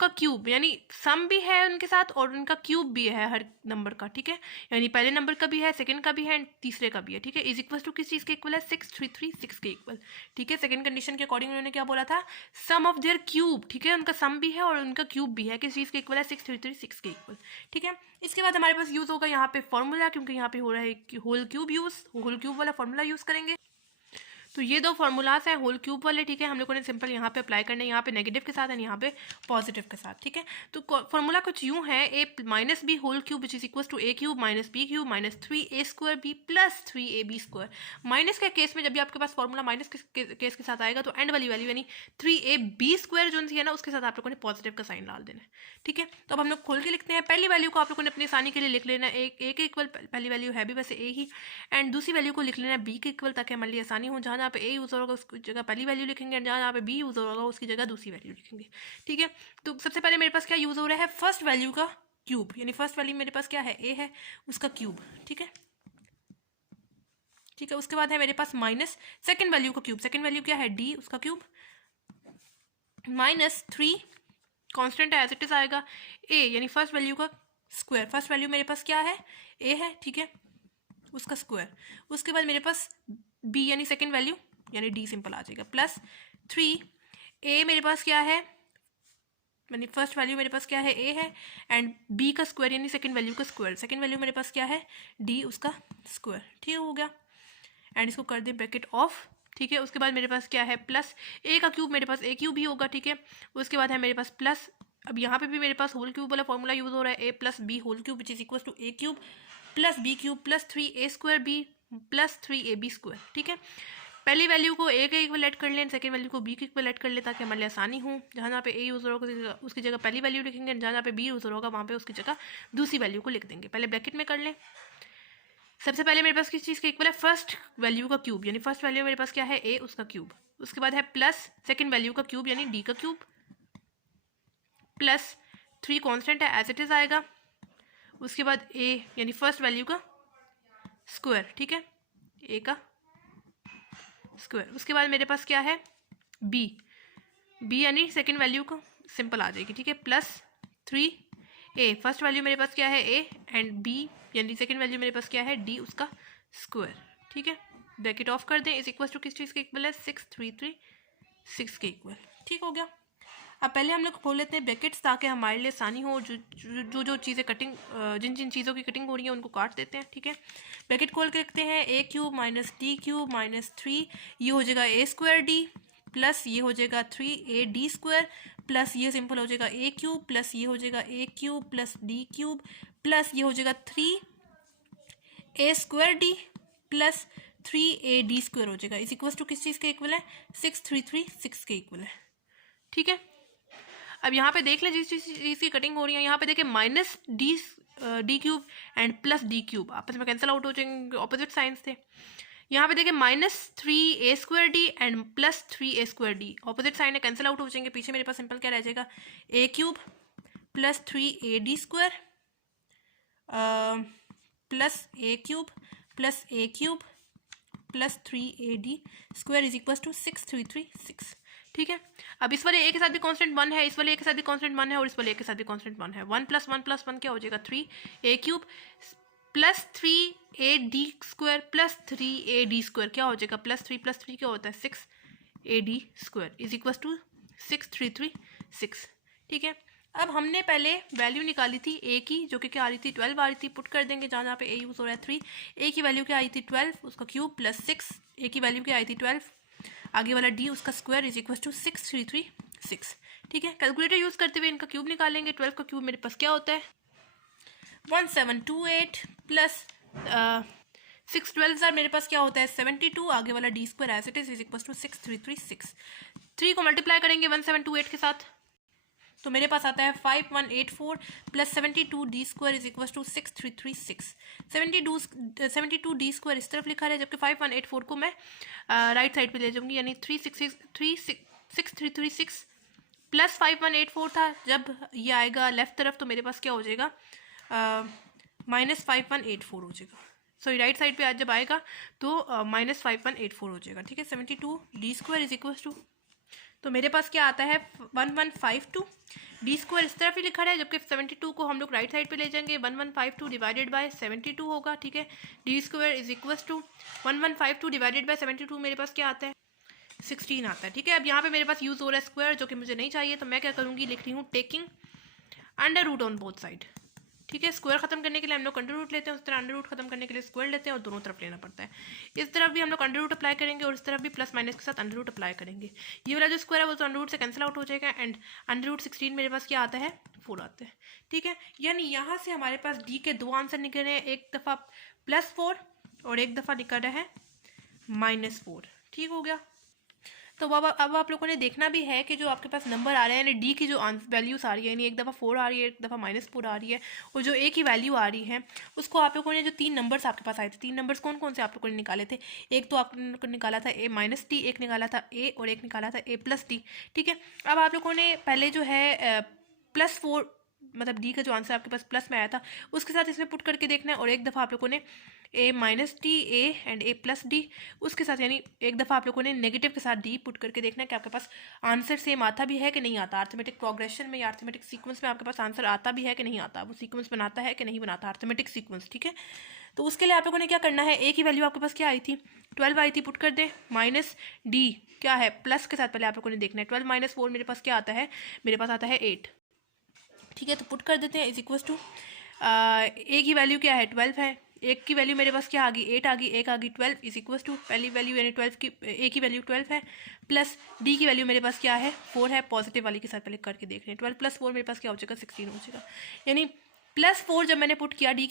का क्यूब, यानी सम भी है उनके साथ और उनका क्यूब भी है हर नंबर का, ठीक है। यानी पहले नंबर का भी है, सेकंड का भी है एंड तीसरे का भी है, ठीक है। इज इक्वल टू किस चीज़ के इक्वल है? 6336 के इक्वल, ठीक है। सेकंड कंडीशन के अकॉर्डिंग उन्होंने क्या बोला था? सम ऑफ देयर क्यूब, ठीक है। उनका सम भी है और उनका क्यूब भी है, किस चीज़ के इक्वल है? 6336 के इक्वल, ठीक है। इसके बाद हमारे पास यूज़ होगा यहाँ पे फॉर्मूला, क्योंकि यहाँ पे हो रहा है होल क्यूब वाला फॉर्मूला यूज़ करेंगे। तो ये दो फार्मूलाज हैं होल क्यूब वाले, ठीक है। हम लोगों ने सिंपल यहाँ पे अप्लाई करने, यहाँ पे नेगेटिव के साथ एंड यहाँ पे पॉजिटिव के साथ, ठीक है। तो फार्मूला कुछ यूँ है, a minus b whole cube which is equal to a cube minus b cube minus 3a² b plus 3ab²। Minus के केस में जब भी आपके पास फॉर्मूला माइनस के केस के साथ आएगा तो एंड वाली वैल्यू यानी 3ab² जो है ना, उसके साथ आप लोगों ने पॉजिटिव का साइन डाल देना है, ठीक है। तो अब हम लोग खोल के लिखते हैं। पहली वैल्यू को आप लोगों ने अपनी आसानी के लिए लिख लेना है ए के इक्वल, पहली वैल्यू है भी वैसे ए ही, एंड दूसरी वैल्यू को लिख लेना है बी के इक्वल, ताकि हमारे लिए आसानी हो। जहाँ पे ए यूज़ होगा उसकी जगह पहली वैल्यू लिखेंगे, जहाँ पे बी यूज़ होगा उसकी जगह दूसरी वैल्यू लिखेंगे, ठीक है। तो सबसे पहले मेरे पास क्या यूज़ हो रहा है? फर्स्ट वैल्यू का क्यूब, यानी फर्स्ट वैल्यू मेरे पास क्या है? ए है, उसका क्यूब, ठीक है, ठीक है। उसके बाद है मेरे पास माइनस सेकंड वैल्यू का क्यूब, सेकंड वैल्यू क्या है? डी, उसका क्यूब माइनस 3 कांस्टेंट है एज इट इज आएगा, ए यानी फर्स्ट वैल्यू का स्क्वायर, फर्स्ट वैल्यू मेरे पास क्या है? ए है, ठीक है, उसका स्क्वायर। उसके बाद मेरे पास बी यानी सेकंड वैल्यू यानी डी सिंपल आ जाएगा, प्लस 3 ए मेरे पास क्या है? यानी फर्स्ट वैल्यू मेरे पास क्या है? ए है, एंड बी का स्क्वायर यानी सेकंड वैल्यू का स्क्वायर, सेकंड वैल्यू मेरे पास क्या है? डी, उसका स्क्वायर, ठीक हो गया। एंड इसको कर दें ब्रैकेट ऑफ, ठीक है। उसके बाद मेरे पास क्या है? प्लस ए का क्यूब मेरे पास ए क्यूब ही होगा, ठीक है। उसके बाद है मेरे पास प्लस, अब यहाँ पे भी मेरे पास होल क्यूब वाला फॉर्मूला यूज हो रहा है, a plus B whole cube which is equal to a cube plus b cube plus 3a² b plus 3ab², ठीक है। पहली वैल्यू को ए के इक्वल ऐड कर लें, सेकंड वैल्यू को बी के इक्वल ऐड कर लें, ताकि हमारे लिए आसानी हो। जहाँ पे ए यूज़ होगा उसकी जगह पहली वैल्यू लिखेंगे, जहाँ पे बी यूज़ होगा वहाँ पे उसकी जगह दूसरी वैल्यू को लिख देंगे। पहले ब्रैकेट में कर लें। सबसे पहले मेरे पास किस चीज़ का इक्वल है? फर्स्ट वैल्यू का क्यूब, यानी फर्स्ट वैल्यू मेरे पास क्या है? ए, उसका क्यूब। उसके बाद है प्लस सेकंड वैल्यू का क्यूब यानी डी का क्यूब प्लस 3 कांस्टेंट है एज इट इज आएगा। उसके बाद ए यानी फर्स्ट वैल्यू का स्क्वायर, ठीक है, ए का स्क्वायर। उसके बाद मेरे पास क्या है? बी, बी यानी सेकंड वैल्यू को सिंपल आ जाएगी, ठीक है, प्लस 3a, फर्स्ट वैल्यू मेरे पास क्या है? ए, एंड बी यानी सेकंड वैल्यू मेरे पास क्या है? डी, उसका स्क्वायर, ठीक है, ब्रैकेट ऑफ कर दें, इज इक्वल टू किस चीज़ के इक्वल है, 6336 के इक्वल। ठीक हो गया। अब पहले हम लोग खोल लेते हैं ब्रैकेट्स ताकि हमारे लिए आसानी हो, जो चीज़ें कटिंग, जिन जिन चीज़ों की कटिंग हो रही है उनको काट देते हैं। ठीक है, ब्रैकेट खोल के रखते हैं, a cube minus d cube minus 3, ये हो जाएगा ए स्क्वायर डी, प्लस ये हो जाएगा 3 AD स्क्वायर, प्लस ये सिंपल हो जाएगा ए क्यूब, प्लस ये हो जाएगा a cube plus d cube, plus ये हो जाएगा 3A square D plus 3AD square हो जाएगा, इस इक्वल टू किस चीज़ के इक्वल है, 6336 के इक्वल है। ठीक है, अब यहाँ पे देख लें जिस चीज़ की कटिंग हो रही है, यहाँ पे देखें minus d cube and plus d cube आपस में कैंसिल आउट हो जाएंगे, ऑपोजिट साइंस थे। यहाँ पे देखें -3A square d and plus 3A square d, opposite sign है, कैंसिल आउट हो जाएंगे। पीछे मेरे पास सिंपल क्या रह जाएगा, a cube plus 3AD square plus a cube plus a cube plus 3AD square is equal to 6336। ठीक है, अब इस वाले ए के साथ भी कांस्टेंट 1 है, इस वाले ए के साथ भी कांस्टेंट 1 है, और इस वाले ए के साथ भी कांस्टेंट 1 है। 1 + 1 + 1 क्या हो जाएगा, 3A cube plus 3AD square plus 3AD square क्या हो जाएगा, +3 + 3 क्या होता है, 6AD square is equal to 6336। ठीक है, अब हमने पहले वैल्यू निकाली थी ए की, जो कि क्या आ रही थी, 12 आ रही थी। पुट कर देंगे जहाँ जहाँ पे ए यूज़ हो रहा है 3, ए की वैल्यू क्या आई थी 12, उसका क्यूब प्लस 6, ए की वैल्यू क्या आई थी 12, आगे वाला डी उसका स्क्वायर इज इक्वल टू 6336। ठीक है, कैलकुलेटर यूज़ करते हुए इनका क्यूब निकालेंगे। 12 का क्यूब मेरे पास क्या होता है, 1728 प्लस 6 12 मेरे पास क्या होता है 72, आगे वाला D square as it is equal to 6336। 3 को मल्टीप्लाई करेंगे 1728 के साथ तो मेरे पास आता है 5184 plus 72 D square is equal to 6336। 72 D square इस तरफ लिखा है, जबकि 5184 को मैं राइट साइड पे ले जाऊंगी, यानी 6336 प्लस 5184 था। जब ये आएगा लेफ्ट तरफ तो मेरे पास क्या हो जाएगा, -5184 हो जाएगा। सॉरी, राइट साइड पे आज जब आएगा तो -5184 हो जाएगा। ठीक है, 72 D square is equal to, तो मेरे पास क्या आता है 1152, डी स्क्वायर इस तरफ ही लिखा है, जबकि 72 को हम लोग राइट साइड पे ले जाएंगे, 1152 डिवाइडेड बाय 72 होगा। ठीक है, D square is equal to 1152 divided by 72 मेरे पास क्या आता है 16 आता है। ठीक है, अब यहाँ पे मेरे पास यूज़ हो रहा है स्क्वायर, जो कि मुझे नहीं चाहिए, तो मैं क्या करूँगी, लिख रही हूँ taking under root on both side. ठीक है, स्क्वायर खत्म करने के लिए हम लोग अंडर रूट लेते हैं, उस तरह अंडर रूट खत्म करने के लिए स्क्वायर लेते हैं, और दोनों तरफ लेना पड़ता है। इस तरफ भी हम लोग अंडर रूट अप्लाई करेंगे और इस तरफ भी प्लस माइनस के साथ अंडर रूट अप्लाई करेंगे। ये वाला जो स्क्वायर है वो तो अंडर रूट से कैंसिल आउट हो जाएगा, एंड अंडर रूट 16 मेरे पास क्या आता है 4 आता है। ठीक है, यानी यहाँ से हमारे पास डी के 2 आंसर निकल रहे हैं, एक दफ़ा +4 और एक दफ़ा निकल रहा है -4। ठीक हो गया, तो अब आप लोगों ने देखना भी है कि जो आपके पास नंबर आ रहे हैं, यानी डी की जो वैल्यूज़ आ रही है, यानी एक दफ़ा 4 आ रही है, एक दफ़ा -4 आ रही है, और जो ए की वैल्यू आ रही है उसको आप लोगों ने, जो 3 नंबर्स आपके पास आए थे, 3 नंबर्स कौन कौन से आप लोगों ने निकाले थे, एक तो आप लोगों ने निकाला था A - D, एक निकाला था A और एक निकाला था A + D। ठीक है, अब आप लोगों ने पहले जो है +4 मतलब डी का जो आंसर आपके पास प्लस में आया था उसके साथ इसमें पुट करके देखना है, और एक दफ़ा आप लोगों ने A - D A and A + D उसके साथ, यानी एक दफ़ा आप लोगों ने नेगेटिव के साथ D पुट करके देखना है कि आपके पास आंसर सेम आता भी है कि नहीं आता। अर्थमेटिक प्रोग्रेशन में या अर्थमेटिक सीक्वेंस में आपके पास आंसर आता भी है कि नहीं आता, वो सीक्वेंस बनाता है कि नहीं बनाता, अर्थमेटिक सीक्वेंस। ठीक है, तो उसके लिए आप लोगों ने क्या करना है, A की वैल्यू आपके पास क्या आई थी 12 आई थी, पुट कर दें, -D क्या है प्लस के साथ पहले आप लोगों ने देखना है, 12 - 4 मेरे पास क्या आता है, मेरे पास आता है 8। ठीक है, तो पुट कर देते हैं इज इक्वल टू, ए की वैल्यू क्या है 12 है, एक की वैल्यू मेरे पास क्या आ गई 8 आ गई, एक आ गई 12 इज इक्वल टू पहली वैल्यू यानी 12 की, ए की वैल्यू 12 है, प्लस डी की वैल्यू मेरे पास क्या है 4 है, पॉजिटिव वाली के साथ पहले करके देख रहे हैं, 12 + 4 मेरे पास क्या हो जाएगा 16 हो जाएगा। यानी +4 जब मैंने पुट किया, डी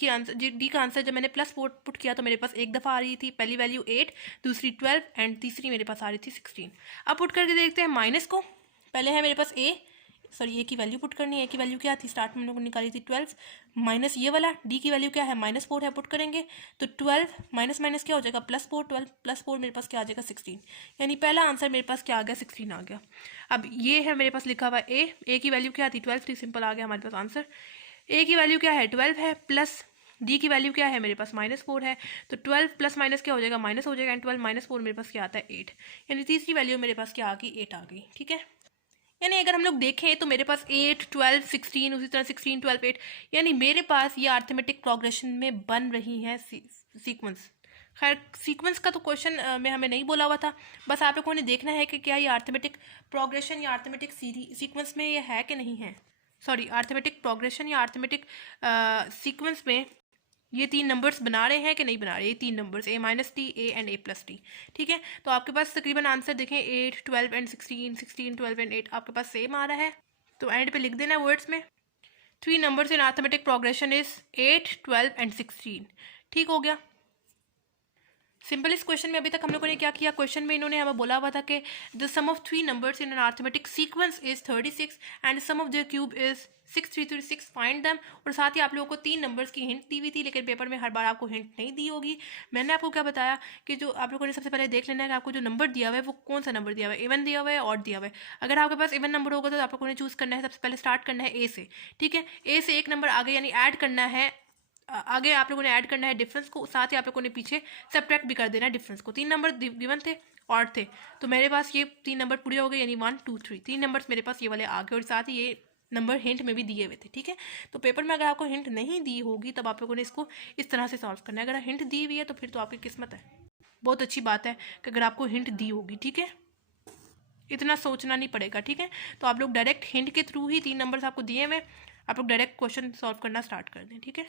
का आंसर जब मैंने +4 पुट किया तो मेरे पास एक दफ़ा आ रही थी पहली वैल्यू 8, दूसरी 12 एंड तीसरी मेरे पास आ रही थी 16। अब पुट करके देखते हैं माइनस को, पहले है मेरे पास ए की वैल्यू पुट करनी है, ए की वैल्यू क्या थी स्टार्ट में हम लोगों ने निकाली थी 12, माइनस ये वाला डी की वैल्यू क्या है -4 है, पुट करेंगे तो 12 माइनस माइनस क्या हो जाएगा +4, 12 + 4 मेरे पास क्या आ जाएगा 16, यानी पहला आंसर मेरे पास क्या आ गया 16 आ गया। अब ये है मेरे पास लिखा हुआ ए की वैल्यू क्या थी 12 थी, सिंपल आ गया हमारे पास आंसर। ए की वैल्यू क्या है 12 है, प्लस डी की वैल्यू क्या है मेरे पास -4 है, तो 12 प्लस माइनस क्या हो जाएगा माइनस हो जाएगा, एंड 12 - 4 मेरे पास क्या आता है 8, यानी तीसरी वैल्यू मेरे पास क्या आ गई 8 आ गई। ठीक है, यानी अगर हम लोग देखें तो मेरे पास 8 12 16 उसी तरह 16 12 8, यानी मेरे पास ये अर्थमेटिक प्रोग्रेशन में बन रही हैं सीक्वेंस। खैर सीक्वेंस का तो क्वेश्चन में हमें नहीं बोला हुआ था, बस आप लोगों ने देखना है कि क्या ये अर्थमेटिक प्रोग्रेशन या अर्थमेटिक सीक्वेंस में ये है कि नहीं है। सॉरी, अर्थमेटिक प्रोग्रेशन या अर्थमेटिक सीक्वेंस में ये तीन नंबर्स बना रहे हैं कि नहीं बना रहे, ये तीन numbers a-t, a and a+t। ठीक है, तो आपके पास तकरीबन आंसर देखें 8, 12 एंड 16, 16, 12 एंड 8 आपके पास सेम आ रहा है, तो एंड पे लिख देना है वर्ड्स में 3 numbers in arithmetic progression is 8, 12 and 16। ठीक हो गया। सिंपल इस क्वेश्चन में अभी तक हम लोगों ने क्या किया, क्वेश्चन में इन्होंने हमें बोला हुआ था कि the sum of 3 numbers in an arithmetic sequence is 36 and sum of their cube is 6336, find them. और साथ ही आप लोगों को 3 नंबर्स की हिंट दी हुई थी, लेकिन पेपर में हर बार आपको हिंट नहीं दी होगी। मैंने आपको क्या बताया कि जो आप लोगों ने सबसे पहले देख लेना है कि आपको जो नंबर दिया हुआ है वो कौन सा नंबर दिया हुआ है, इवन दिया हुआ है ऑड दिया हुआ है। अगर आपके पास इवन नंबर होगा तो आप लोगों ने चूज़ करना है, सबसे पहले स्टार्ट करना है ए से। ठीक है, ए से एक नंबर आगे यानी ऐड करना है, आगे आप लोगों ने ऐड करना है डिफरेंस को, साथ ही आप लोगों ने पीछे सब्ट्रैक्ट भी कर देना है डिफरेंस को। 3 नंबर गिवन थे और थे, तो मेरे पास ये 3 नंबर पूरे हो गए, यानी 1, 2, 3 3 नंबर्स मेरे पास ये वाले आ गए, और साथ ही ये नंबर हिंट में भी दिए हुए थे। ठीक है, तो पेपर में अगर आपको हिंट नहीं दी होगी तब आप लोगों ने इसको इस तरह से सॉल्व करना है। अगर हिंट दी हुई है तो फिर तो आपकी किस्मत है, बहुत अच्छी बात है कि अगर आपको हिंट दी होगी। ठीक है, इतना सोचना नहीं पड़ेगा। ठीक है, तो आप लोग डायरेक्ट हिंट के थ्रू ही 3 नंबर्स आपको दिए हुए, आप लोग डायरेक्ट क्वेश्चन सॉल्व करना स्टार्ट कर दें। ठीक है,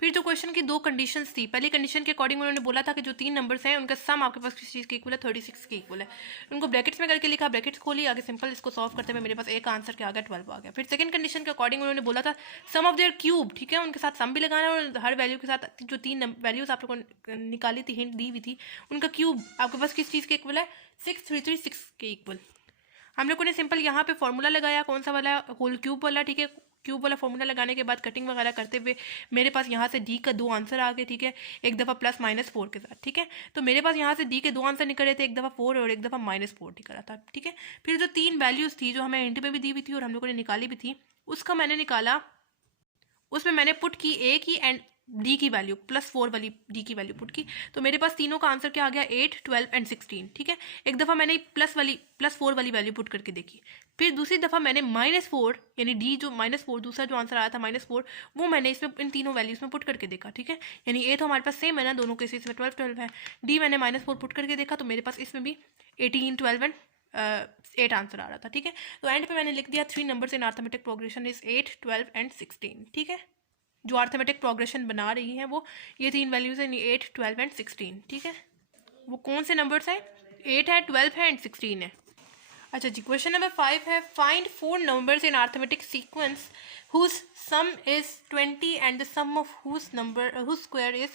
फिर जो क्वेश्चन की 2 कंडीशंस थी, पहली कंडीशन के अकॉर्डिंग उन्होंने बोला था कि जो 3 नंबर्स हैं उनका सम आपके पास किस चीज़ के इक्वल है, 36 के इक्वल है। उनको ब्रैकेट्स में करके लिखा, ब्रैकेट्स खोली, आगे सिंपल इसको सॉल्व करते हुए मेरे पास एक आंसर क्या आ गया, 12 आ गया। फिर सेकंड कंडीशन के अकॉर्डिंग उन्होंने बोला था सम ऑफ देयर क्यूब। ठीक है, उनके साथ सम भी लगाना है और हर वैल्यू के साथ जो 3 वैल्यूज आप लोगों ने निकाली थी, हिंट दी हुई थी, उनका क्यूब आपके पास किस चीज़ के इक्वल है, 6336 के इक्वल। हम लोगों ने सिंपल यहाँ पे फॉर्मूला लगाया, कौन सा वाला, होल क्यूब वाला। ठीक है, क्यूब वाला फॉर्मूला लगाने के बाद कटिंग वगैरह करते हुए मेरे पास यहाँ से डी का 2 आंसर आ गए। ठीक है, एक दफ़ा +-4 के साथ। ठीक है, तो मेरे पास यहाँ से डी के 2 आंसर निकल रहे थे, एक दफ़ा 4 और एक दफ़ा -4 निकल रहा था। ठीक है, फिर जो 3 वैल्यूज़ थी जो हमें हिंट में भी दी हुई थी और हम लोगों ने निकाली भी थी, उसका मैंने निकाला, उसमें मैंने पुट की ए की एंड डी की वैल्यू, +4 वाली डी की वैल्यू पुट की, तो मेरे पास तीनों का आंसर क्या आ गया, 8, 12 एंड 16। ठीक है, एक दफ़ा मैंने +4 वाली वैल्यू पुट करके देखी, फिर दूसरी दफ़ा मैंने -4 यानी डी जो -4 दूसरा जो आंसर आया था -4, वो मैंने इसमें इन तीनों वैल्यूज़ में पुट करके देखा। ठीक है, यानी ए तो हमारे पास सेम है ना, दोनों केसेस में 12, 12 है, डी मैंने -4 पुट करके देखा, तो मेरे पास इसमें भी 18, 12 एंड 8 आंसर आ रहा था। ठीक है, तो एंड पे मैंने लिख दिया 3 numbers in arithmetic progression is 8, 12 and 16। ठीक है, जो अर्थमेटिक प्रोग्रेशन बना रही हैं वो ये 3 वैल्यूज़ हैं, 8, 12 एंड 16। ठीक है, वो कौन से नंबर्स हैं, 8 है, 12 है एंड 16 है। अच्छा जी, क्वेश्चन नंबर 5 है, find 4 numbers in arithmetic sequence whose sum is 20 and the sum of whose square is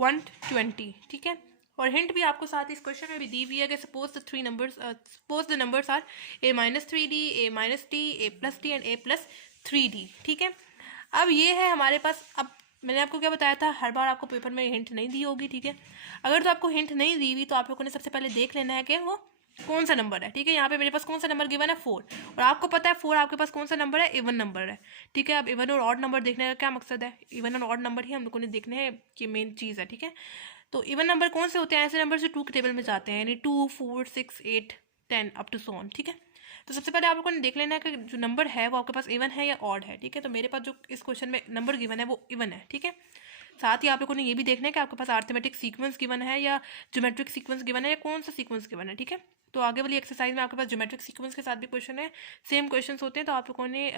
120। ठीक है, और हिंट भी आपको साथ ही इस क्वेश्चन में भी दी हुई है कि suppose the numbers are a-3d, a-t, a+t and a+3d। ठीक है, अब ये है हमारे पास, अब मैंने आपको क्या बताया था, हर बार आपको पेपर में हिंट नहीं दी होगी। ठीक है, अगर तो आपको हिंट नहीं दी हुई तो आप लोगों ने सबसे पहले देख लेना है कि वो कौन सा नंबर है। ठीक है, यहाँ पे मेरे पास कौन सा नंबर गिवन है, 4, और आपको पता है 4 आपके पास कौन सा नंबर है, इवन नंबर है। ठीक है, अब इवन और ऑड नंबर देखने का क्या मकसद है, इवन और ऑड नंबर ही हम लोगों ने देखने हैं, ये मेन चीज़ है। ठीक है, तो इवन नंबर कौन से होते हैं, ऐसे नंबर जो 2 के टेबल में जाते हैं, यानी 2, 4, 6, 8, 10 अप टू सो ऑन। ठीक है, तो सबसे पहले आप लोगों ने देख लेना है कि जो नंबर है वो आपके पास इवन है या ऑड है। ठीक है, तो मेरे पास जो इस क्वेश्चन में नंबर गिवन है वो इवन है। ठीक है, साथ ही आप लोगों ने ये भी देखना है कि आपके पास अर्थमेटिक सीक्वेंस गिवन है या ज्योमेट्रिक सीक्वेंस गिवन है या कौन सा सीक्वेंस गिवन है। ठीक है, तो आगे वाली एक्सरसाइज में आपके पास ज्योमेट्रिक सीक्वेंस के साथ भी क्वेश्चन है, सेम क्वेश्चन होते हैं, तो आप लोगों ने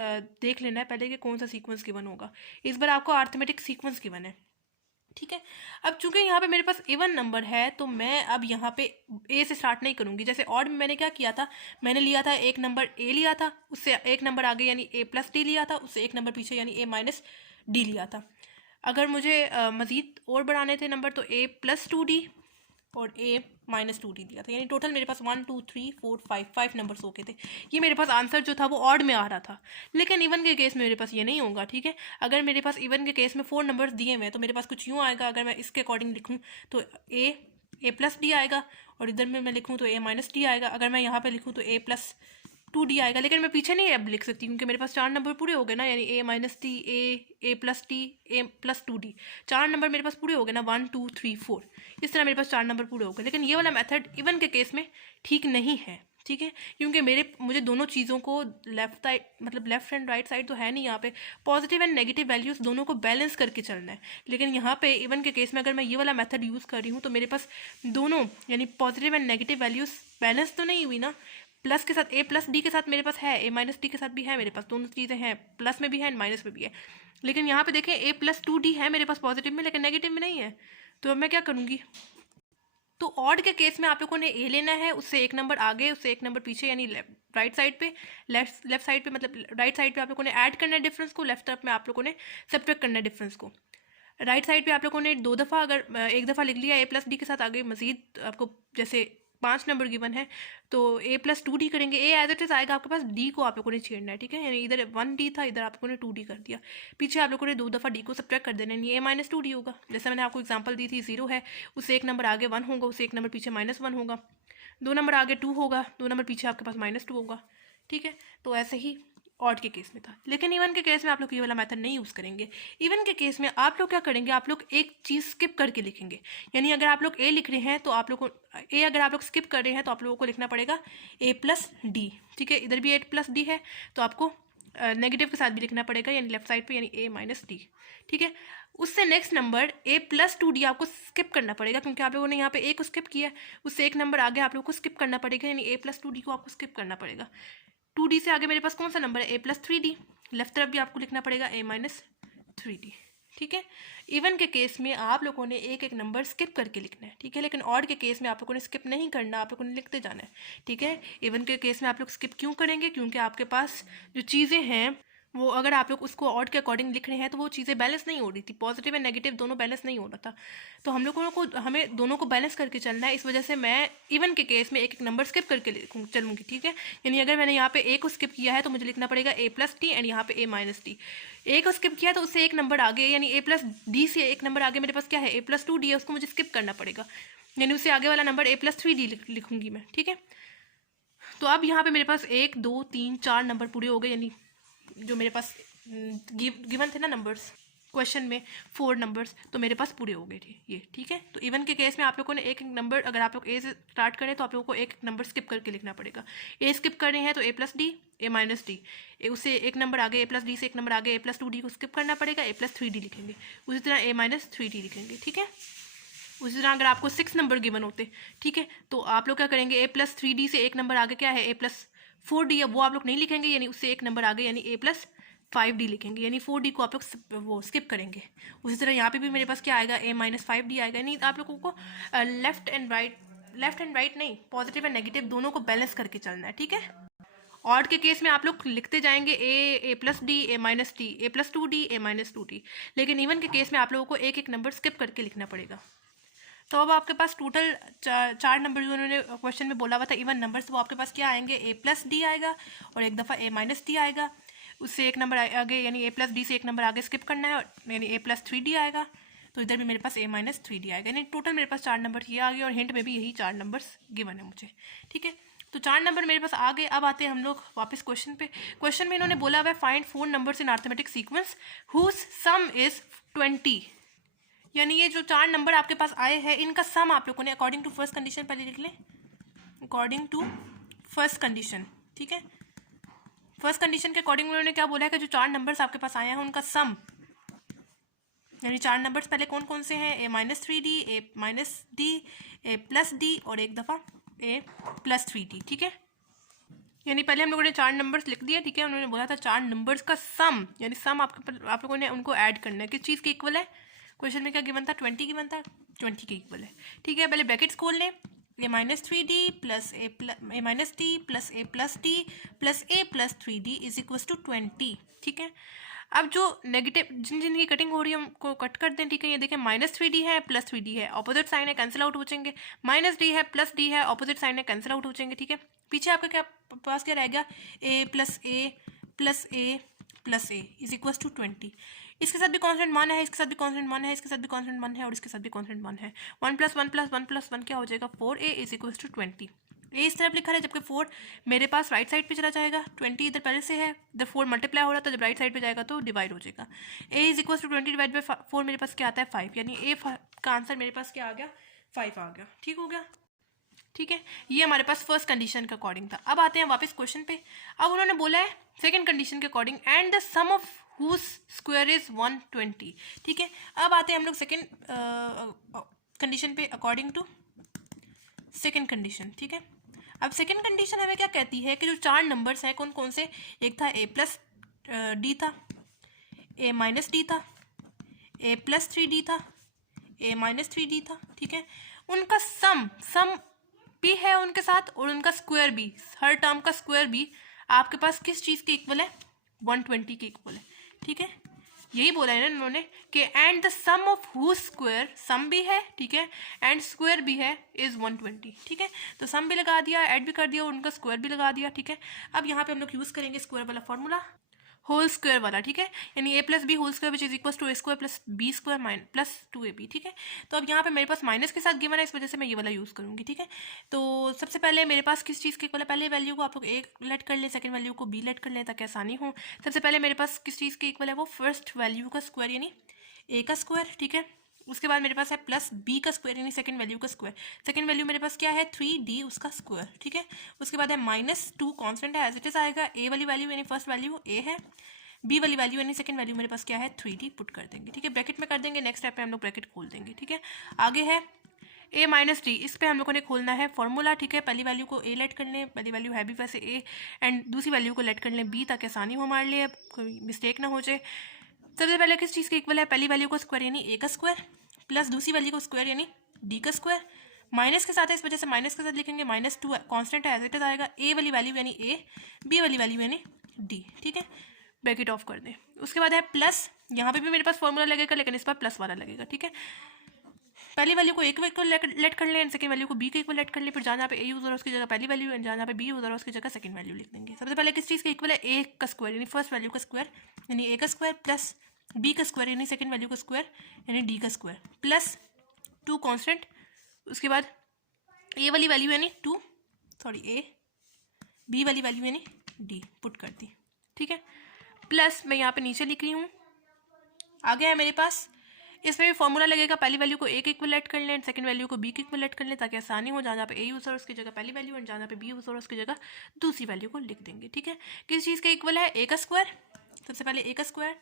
देख लेना है पहले कि कौन सा सीक्वेंस गिवन होगा। इस बार आपको अर्थमेटिक सीक्वेंस गिवन है। ठीक है, अब चूंकि यहाँ पे मेरे पास इवन नंबर है तो मैं अब यहाँ पे ए से स्टार्ट नहीं करूँगी। जैसे ऑड में मैंने क्या किया था, मैंने लिया था एक नंबर ए लिया था, उससे एक नंबर आगे यानी a+d लिया था, उससे एक नंबर पीछे यानी a-d लिया था। अगर मुझे मज़ीद और बढ़ाने थे नंबर तो a+2d और a-2d दिया था, यानी टोटल मेरे पास 1, 2, 3, 4, 5 नंबर्स हो गए थे। ये मेरे पास आंसर जो था वो ऑड में आ रहा था, लेकिन इवन के केस में मेरे पास ये नहीं होगा। ठीक है, अगर मेरे पास इवन के केस में 4 नंबर्स दिए हुए हैं तो मेरे पास कुछ यूँ आएगा, अगर मैं इसके अकॉर्डिंग लिखूँ तो a+d आएगा, और इधर में मैं लिखूँ तो a-d आएगा। अगर मैं यहाँ पर लिखूँ तो a+2d आएगा, लेकिन मैं पीछे नहीं अब लिख सकती क्योंकि मेरे पास 4 नंबर पूरे हो गए ना, यानी a-t, a+t, a+2d, 4 नंबर मेरे पास पूरे हो गए ना, 1, 2, 3, 4, इस तरह मेरे पास 4 नंबर पूरे हो गए। लेकिन ये वाला मेथड इवन के केस में ठीक नहीं है। ठीक है, क्योंकि मुझे दोनों चीज़ों को लेफ्ट साइड मतलब लेफ्ट एंड राइट साइड तो है नहीं यहाँ पे, पॉजिटिव एंड नेगेटिव वैल्यूज़ दोनों को बैलेंस करके चलना है। लेकिन यहाँ पे इवन के केस में अगर मैं ये वाला मेथड यूज़ कर रही हूँ तो मेरे पास दोनों यानी positive and negative values balance तो नहीं हुई ना। प्लस के साथ A+D के साथ मेरे पास है, A-D के साथ भी है मेरे पास, दोनों चीज़ें हैं, प्लस में भी है माइनस में भी है। लेकिन यहाँ पे देखें A+2D है मेरे पास पॉजिटिव में, लेकिन नेगेटिव में नहीं है। तो अब मैं क्या करूँगी, तो ऑड के केस में आप लोगों ने ए लेना है, उससे एक नंबर आगे उससे एक नंबर पीछे, यानी राइट साइड पे लेफ्ट साइड पे मतलब राइट साइड पे आप लोगों ने ऐड करना है डिफरेंस को, लेफ्ट तरफ में आप लोगों ने सब्ट्रैक्ट करना है डिफरेंस को। राइट साइड पे आप लोगों ने 2 दफ़ा अगर एक दफ़ा लिख लिया A+D के साथ, आगे मजीद आपको जैसे 5 नंबर गिवन है तो A+2D करेंगे, ए एज इट इज आएगा आपके पास, डी को आप लोगों ने छेड़ना है। ठीक है, यानी इधर 1D था, इधर आप लोगों ने 2D कर दिया, पीछे आप लोगों ने 2 दफ़ा डी को सब्ट्रैक्ट कर देना, यानी A-2D होगा। जैसे मैंने आपको एग्जांपल दी थी, 0 है, उससे एक नंबर आगे 1 होगा, उससे एक नंबर पीछे -1 होगा, 2 नंबर आगे 2 होगा, 2 नंबर पीछे आपके पास -2 होगा। ठीक है, तो ऐसे ही ऑड के केस में था। लेकिन इवन के केस में आप लोग ये वाला मेथड नहीं यूज़ करेंगे। इवन के केस में आप लोग क्या करेंगे, आप लोग एक चीज़ स्किप करके लिखेंगे। यानी अगर आप लोग ए लिख रहे हैं तो आप लोग को ए, अगर आप लोग स्किप कर रहे हैं तो आप लोगों को लिखना पड़ेगा A+D। ठीक है, इधर भी A+D है तो आपको नेगेटिव के साथ भी लिखना पड़ेगा, यानी लेफ्ट साइड पे, यानी A-D। ठीक है, उससे नेक्स्ट नंबर A+2D आपको स्किप करना पड़ेगा, क्योंकि आप लोगों ने यहाँ पे ए को स्किप किया, उससे एक नंबर आगे आप लोगों को स्किप करना पड़ेगा, यानी A+2D को आपको स्किप करना पड़ेगा। 2D से आगे मेरे पास कौन सा नंबर है, A+3D, लेफ्ट तरफ भी आपको लिखना पड़ेगा A-3D। ठीक है, इवन के केस में आप लोगों ने एक एक नंबर स्किप करके लिखना है। ठीक है, लेकिन ऑड के केस में आप लोगों ने स्किप नहीं करना, आप लोगों ने लिखते जाना है। ठीक है, इवन के केस में आप लोग स्किप क्यों करेंगे, क्योंकि आपके पास जो चीज़ें हैं वो अगर आप लोग उसको ऑड के अकॉर्डिंग लिख रहे हैं तो वो चीज़ें बैलेंस नहीं हो रही थी, पॉजिटिव एंड नेगेटिव दोनों बैलेंस नहीं हो रहा था। तो हम लोगों को हमें दोनों को बैलेंस करके चलना है, इस वजह से मैं इवन के केस में एक एक नंबर स्किप करके चलूँगी। ठीक है, यानी अगर मैंने यहाँ पे ए को स्किप किया है तो मुझे लिखना पड़ेगा A+D एंड यहाँ पे A-D। ए को स्किप किया तो उससे एक नंबर आगे, यानी A+D से एक नंबर आगे मेरे पास क्या है, A+2D है, उसको मुझे स्किप करना पड़ेगा, यानी उससे आगे वाला नंबर A+3D लिखूंगी मैं। ठीक है, तो अब यहाँ पे मेरे पास 1 2 3 4 नंबर पूरे हो गए, यानी जो मेरे पास गिवन थे ना नंबर्स क्वेश्चन में 4 नंबर्स, तो मेरे पास पूरे हो गए थे ये। ठीक है, तो इवन के केस में आप लोगों ने एक एक नंबर, अगर आप लोग ए से स्टार्ट करें तो आप लोगों को एक नंबर स्किप करके लिखना पड़ेगा। ए स्किप कर रहे हैं तो A+D A-D, उससे एक नंबर आगे A+D से एक नंबर आगे A+2D को स्किप करना पड़ेगा, A+3D लिखेंगे, उसी तरह A-3D लिखेंगे। ठीक है, उसी तरह अगर आपको 6 नंबर गिवन होते, ठीक है, तो आप लोग क्या करेंगे, A+3D से एक नंबर आगे क्या है A+4D, अब वो आप लोग नहीं लिखेंगे, यानी उससे एक नंबर आगे यानी A+5D लिखेंगे, यानी 4D को आप लोग वो स्किप करेंगे। उसी तरह यहाँ पे भी मेरे पास क्या आएगा, A-5D आएगा, यानी आप लोगों को लेफ्ट एंड राइट नहीं, पॉजिटिव एंड नेगेटिव दोनों को बैलेंस करके चलना है। ठीक है, ऑड के केस में आप लोग लिखते जाएंगे A+D A-D A+2D A-2D, लेकिन इवन के केस में आप लोगों को एक एक नंबर स्किप करके लिखना पड़ेगा। तो अब आपके पास टोटल 4 नंबर जो उन्होंने क्वेश्चन में बोला हुआ था इवन नंबर्स, वो आपके पास क्या आएंगे, A+D आएगा और एक दफ़ा A-D आएगा, उससे एक नंबर आगे यानी A+D से एक नंबर आगे स्किप करना है, यानी A+3D आएगा, तो इधर भी मेरे पास A-3D आएगा, यानी टोटल मेरे पास 4 नंबर ये आ गए, और हिंट में भी यही 4 नंबर्स गिवन है मुझे। ठीक है, तो 4 नंबर मेरे पास आ गए। अब आते हैं हम लोग वापस क्वेश्चन पे। क्वेश्चन में इन्होंने बोला हुआ है find 4 numbers in arithmetic sequence whose sum is 20, यानी ये जो 4 नंबर आपके पास आए हैं इनका सम आप लोगों ने अकॉर्डिंग टू फर्स्ट कंडीशन पहले लिख लें, अकॉर्डिंग टू फर्स्ट कंडीशन। ठीक है, फर्स्ट कंडीशन के अकॉर्डिंग उन्होंने क्या बोला है कि जो 4 नंबर्स आपके पास आए हैं उनका सम, यानी 4 नंबर्स पहले कौन कौन से हैं, A-3D A-D A+D और एक दफ़ा A+3D। ठीक है, यानी पहले हम लोगों ने 4 नंबर्स लिख दिए। ठीक है, उन्होंने बोला था 4 नंबर्स का सम, यानी सम आप लोगों ने उनको ऐड करना है, किस चीज़ के इक्वल है, क्वेश्चन में क्या गिवन था, 20 गिवन था, 20 के इक्वल है। ठीक है, पहले ब्रैकेट्स खोल लें, A-3D plus A-D plus A+D plus A+3D is equal to 20। ठीक है, अब जो नेगेटिव जिन की कटिंग हो रही है उनको कट कर दें। ठीक है, ये देखें -3D है +3D है, ऑपोजिट साइन है, कैंसिल आउट हो जाएंगे, -D है +D है, ऑपोजिट साइन है, कैंसिल आउट हो जाएंगे। ठीक है, पीछे आपका क्या पास क्या रह गया, A plus A is equal to 20। इसके साथ भी कॉन्स्टेंट मान है, इसके साथ भी कॉन्स्टेंट मान है, इसके साथ भी कॉन्स्टेंट मान है और इसके साथ भी कॉन्स्टेंट मान है। 1 + 1 + 1 + 1 क्या हो जाएगा, 4A इज इक्वल टू 20। ए इस तरफ लिखा है, जबकि 4 मेरे पास राइट साइड पे चला जाएगा, 20 इधर पहले से है, इधर 4 मल्टीप्लाई हो रहा था, जब राइट साइड पे जाएगा तो डिवाइड हो जाएगा। A is equal to 20 divide by 4 मेरे पास क्या आता है 5, यानी ए का आंसर मेरे पास क्या आ गया 5 आ गया। ठीक हो गया। ठीक है, ये हमारे पास फर्स्ट कंडीशन के अकॉर्डिंग था। अब आते हैं वापस क्वेश्चन पे। अब उन्होंने बोला है सेकंड कंडीशन के according and the sum of whose square is 120। ठीक है, अब आते हैं हम लोग सेकंड कंडीशन पे अकॉर्डिंग टू सेकंड कंडीशन। ठीक है, अब सेकंड कंडीशन हमें क्या कहती है कि जो चार नंबर्स हैं कौन कौन से, एक था a प्लस डी था, a माइनस डी था, a प्लस 3d था, a माइनस 3d था। ठीक है, उनका सम भी है उनके साथ और उनका स्क्वायर भी, हर टर्म का स्क्वायर भी आपके पास किस चीज़ के इक्वल है, 120 के इक्वल है। ठीक है, यही बोला है ना इन्होंने कि and the sum of who square, sum भी है, ठीक है, एंड स्क्वायर भी है, इज 120। ठीक है, तो सम भी लगा दिया, ऐड भी कर दिया और उनका स्क्वायर भी लगा दिया। ठीक है, अब यहाँ पे हम लोग यूज़ करेंगे स्क्वायर वाला फॉर्मूला, होल स्क्वायर वाला। ठीक है, यानी a plus B whole square which is equal to a square plus B square plus 2ab। ठीक है, तो अब यहाँ पे मेरे पास माइनस के साथ गिवन है, इस वजह से मैं ये वाला यूज़ करूँगी। ठीक है, तो सबसे पहले मेरे पास किस चीज़ के इक्वल है, पहले वैल्यू को आप लोग a लेट कर ले, सेकंड वैल्यू को b लेट कर ले ताकि आसानी हो। सबसे पहले मेरे पास किस चीज़ के इक्वल है, वो फर्स्ट वैल्यू का स्क्वायर यानी a का स्क्वायर। ठीक है, उसके बाद मेरे पास है प्लस b का स्क्वायर यानी सेकंड वैल्यू का स्क्वायर। सेकंड वैल्यू मेरे पास क्या है, 3d उसका स्क्वायर। ठीक है, उसके बाद है -2 कांस्टेंट है, एज इट इज आएगा। a वाली वैल्यू यानी फर्स्ट वैल्यू a है, b वाली वैल्यू यानी सेकंड वैल्यू मेरे पास क्या है, 3d पुट कर देंगे। ठीक है, ब्रैकेट में कर देंगे, नेक्स्ट स्टेप पे हम लोग ब्रैकेट खोल देंगे। ठीक है, आगे है a माइनस डी, इस पे हम लोगों ने खोलना है फॉर्मूला। ठीक है, पहली वैल्यू को a लेट कर लें, पहली वैल्यू है भी वैसे a, एंड दूसरी वैल्यू को लेट कर लें b ताकि आसानी हो हमारे लिए, कोई मिस्टेक ना हो जाए। सबसे पहले किस चीज़ के इक्वल है, पहली वैल्यू को स्क्वायर यानी a का स्क्वायर प्लस दूसरी वैल्यू को स्क्वायर यानी d का स्क्वायर, माइनस के साथ है इस वजह से माइनस के साथ लिखेंगे, -2 कांस्टेंट है एज इट इज आएगा, a वाली वैल्यू यानी a, b वाली वैल्यू यानी d। ठीक है, ब्रैकेट ऑफ कर दें। उसके बाद है प्लस, यहाँ पे भी मेरे पास फॉर्मूला लगेगा लेकिन इस पर प्लस वाला लगेगा। ठीक है, पहली वैल्यू को a के इक्वल लेट कर लें, सेकंड वैल्यू को b के इक्वल लेट कर लें, फिर जहाँ पे a यूज़ हो रहा है उसकी जगह पहली वैल्यू, एंड जहाँ पे b यूज़ हो रहा है उसकी जगह सेकंड वैल्यू लिख देंगे। सबसे पहले किस चीज़ का इक्वल है, a का स्क्वायर यानी फर्स्ट वैल्यू का स्क्वायर यानी a का स्क्वायर प्लस b का स्क्वायर यानी सेकंड वैल्यू का स्क्वायर यानी d का स्क्वायर प्लस 2 कॉन्स्टेंट, उसके बाद a वाली वैल्यू यानी a, b वाली वैल्यू यानी d पुट कर दी। ठीक है, प्लस मैं यहाँ पे नीचे लिख रही हूँ, आगे है मेरे पास, इसमें भी फॉर्मूला लगेगा, पहली वैल्यू को a के इक्वल लेट कर लें, सेकंड वैल्यू को b के इक्वल लेट कर लें ताकि आसानी हो, जहाँ पे a यूज़ हो रहा है उसकी जगह पहली वैल्यू और जहाँ पे b यूज़ हो रहा है उसकी जगह दूसरी वैल्यू को लिख देंगे। ठीक है, किस चीज़ का इक्वल है, a का स्क्वायर, सबसे पहले a का स्क्वायर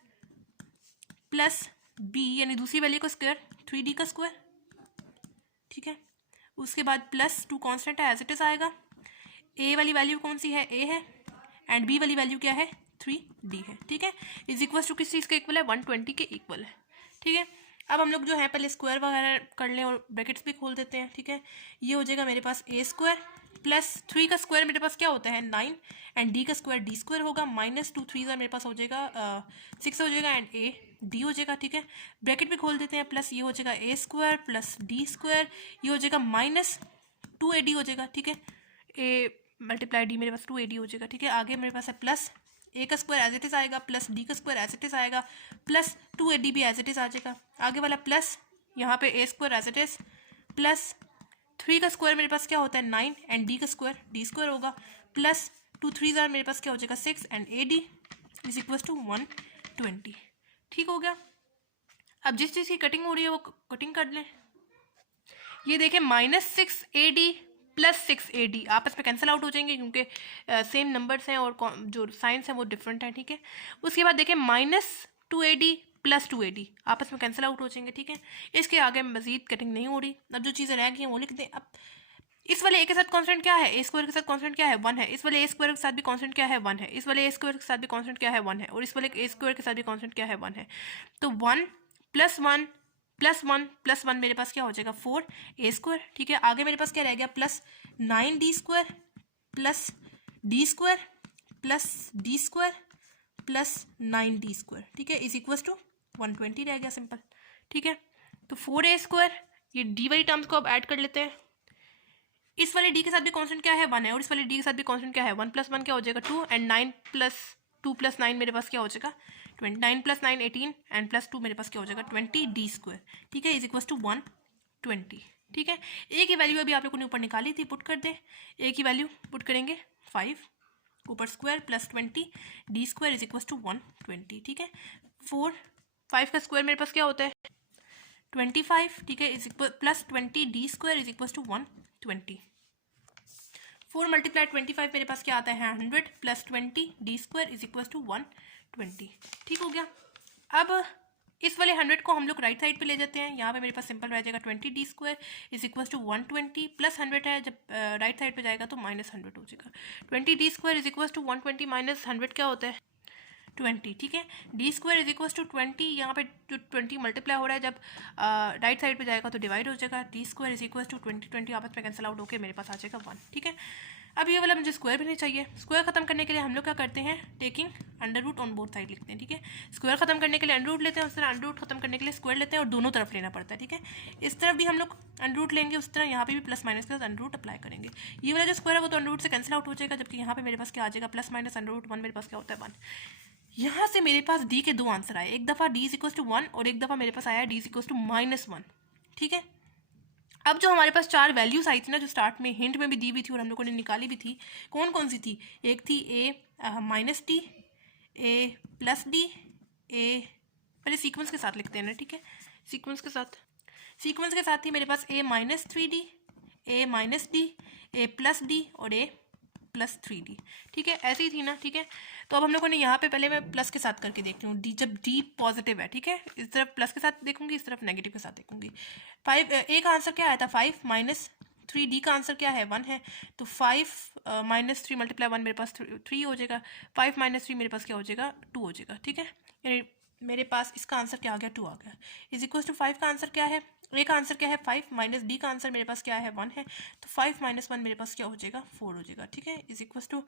प्लस b यानी दूसरी वैल्यू का स्क्वायर 3d का स्क्वायर। ठीक है, उसके बाद प्लस 2 कॉन्स्टेंट है एज इट इज आएगा, a वाली वैल्यू कौन सी है, a है, एंड b वाली वैल्यू क्या है, 3d है। ठीक है, इज इक्वल टू किस चीज़ का इक्वल है, 120 के इक्वल है। ठीक है, अब हम लोग जो है पहले स्क्वायर वगैरह कर लें और ब्रैकेट्स भी खोल देते हैं। ठीक है, ये हो जाएगा मेरे पास a स्क्वायर प्लस 3 का स्क्वायर मेरे पास क्या होता है 9, एंड d का स्क्वायर d स्क्वायर होगा, -2 3 मेरे पास हो जाएगा 6 हो जाएगा, एंड a d हो जाएगा। ठीक है, ब्रैकेट भी खोल देते हैं, प्लस ये हो जाएगा a square plus d square, ये हो जाएगा -2ad हो जाएगा। ठीक है, a मल्टीप्लाई d मेरे पास 2ad हो जाएगा। ठीक है, आगे मेरे पास है प्लस a का स्क्वायर एज इट इज आएगा प्लस d का स्क्वायर एज इट इज आएगा प्लस 2ad भी एज इट इज आ जाएगा, आगे वाला प्लस यहाँ पे a square as it is plus 3 का स्क्वायर मेरे पास क्या होता है 9, एंड d का स्क्वायर d स्क्वायर होगा प्लस 2 3 मेरे पास क्या हो जाएगा 6, and ad is equal to 120। ठीक हो गया, अब जिस चीज़ की कटिंग हो रही है वो कटिंग कर लें। ये देखें -6ad प्लस 6ad आपस में कैंसिल आउट हो जाएंगे क्योंकि सेम नंबर्स हैं और जो साइंस हैं वो डिफरेंट हैं। ठीक है, उसके बाद देखें -2ad प्लस 2ad आपस में कैंसिल आउट हो जाएंगे। ठीक है, इसके आगे मजीद कटिंग नहीं हो रही। अब जो चीज़ें रह गई हैं वो लिख दें। अब इस वाले a के साथ कांस्टेंट क्या है, a स्क्वायर के साथ कांस्टेंट क्या है 1 है, इस वाले a स्क्वायर के साथ भी कांस्टेंट क्या है 1 है, इस वाले a स्क्वायर के साथ भी कांस्टेंट क्या है 1 है, और इस वाले a स्क्वायर के साथ भी कांस्टेंट क्या है 1 है। तो 1 + 1 + 1 + 1 मेरे पास क्या हो जाएगा 4a स्क्वायर। ठीक है, आगे मेरे पास क्या रह गया plus 9d square plus d square plus d square plus 9d square. ठीक है, इज इक्वल टू 120 रह गया सिंपल। ठीक है, तो 4a स्क्वायर, ये d वाली टर्म्स को अब ऐड कर लेते हैं। इस वाले d के साथ भी कांस्टेंट क्या है 1 है, और इस वाले d के साथ भी कांस्टेंट क्या है 1 + 1 क्या हो जाएगा 2, एंड 9 + 2 + 9 मेरे पास क्या हो जाएगा 9 + 9 18, एंड +2 मेरे पास क्या हो जाएगा 20d स्क्वायर। ठीक है, इज इक्वल टू 120। ठीक है, a की वैल्यू अभी आप लोगों ने ऊपर निकाली थी, पुट कर दें। a की वैल्यू पुट करेंगे 5 ऊपर square plus 20d square is equal to 120। ठीक है, 5 का स्क्वायर मेरे पास क्या होता है 25। ठीक है, is equal plus 20d square is equal to 120। 4 multiply 25 मेरे पास क्या आता है 100 plus 20 D square is equal to 120। ठीक हो गया। अब इस वाले 100 को हम लोग राइट साइड पे ले जाते हैं। यहाँ पे मेरे पास सिंपल रह जाएगा 20 D square is equal to 120 plus 100 है, जब राइट साइड पे जाएगा तो माइनस 100 हो जाएगा। 20 D square is equal to 120 minus 100 क्या होता है 20। ठीक है, D square is equal to 20, यहाँ पे जो 20 मल्टीप्लाई हो रहा है जब राइट साइड पे जाएगा तो डिवाइड हो जाएगा। D square is equal to 20 आपस में कैंसिल आउट होकर मेरे पास आ जाएगा 1। ठीक है, अब ये वाला मुझे स्क्वायर भी नहीं चाहिए। स्क्वायर खत्म करने के लिए हम लोग क्या करते हैं taking under root on both side लिखते हैं। ठीक है, स्क्वायर खत्म करने के लिए अंडर रूट लेते हैं, उस तरह अंडर रूट खत्म करने के लिए स्क्वायर लेते हैं और दोनों तरफ लेना पड़ता है। ठीक है, इस तरफ भी हम लोग अंडर रूट लेंगे, उस तरह यहाँ पे भी प्लस माइनस के साथ अंडर रूट अप्लाई करेंगे। ये वाला जो स्क्वायर है वो तो अंडर रूट से कैंसिल आउट हो जाएगा, जबकि यहाँ पे मेरे पास क्या आ जाएगा प्लस माइनस अंडर रूट 1 मेरे पास क्या होता है 1। यहाँ से मेरे पास डी के दो आंसर आए, एक दफ़ा डी इज इक्वल टू 1 और एक दफ़ा मेरे पास आया डी इज इक्वल टू -1। ठीक है, अब जो हमारे पास 4 वैल्यूज आई थी ना, जो स्टार्ट में हिंट में भी दी हुई थी और हम लोगों ने निकाली भी थी, कौन कौन सी थी? एक थी ए minus d, a plus D, ए, पहले सीक्वेंस के साथ लिखते हैं ना। ठीक है, सीक्वेंस के साथ थी मेरे पास ए minus 3D, a minus d, a plus D और ए प्लस 3D। ठीक है, ऐसे ही थी ना। ठीक है, तो अब हम लोगों ने यहाँ पे पहले मैं प्लस के साथ करके देखती हूँ, डी जब डी पॉजिटिव है। ठीक है, इस तरफ प्लस के साथ देखूंगी, इस तरफ नेगेटिव के साथ देखूंगी। 5 ए का आंसर क्या आया था 5 माइनस 3, डी का आंसर क्या है 1 है, तो 5 माइनस 3 मल्टीप्लाई 1 मेरे पास 3 हो जाएगा। 5 माइनस 3 मेरे पास क्या हो जाएगा 2 हो जाएगा। ठीक है, यानी मेरे पास इसका आंसर क्या आ गया 2 आ गया। इज इक्वल टू 5 का आंसर क्या है, ए का आंसर क्या है 5 माइनस डी का आंसर मेरे पास क्या है 1 है, तो 5 माइनस 1 मेरे पास क्या हो जाएगा 4 हो जाएगा। ठीक है, इज इक्वल टू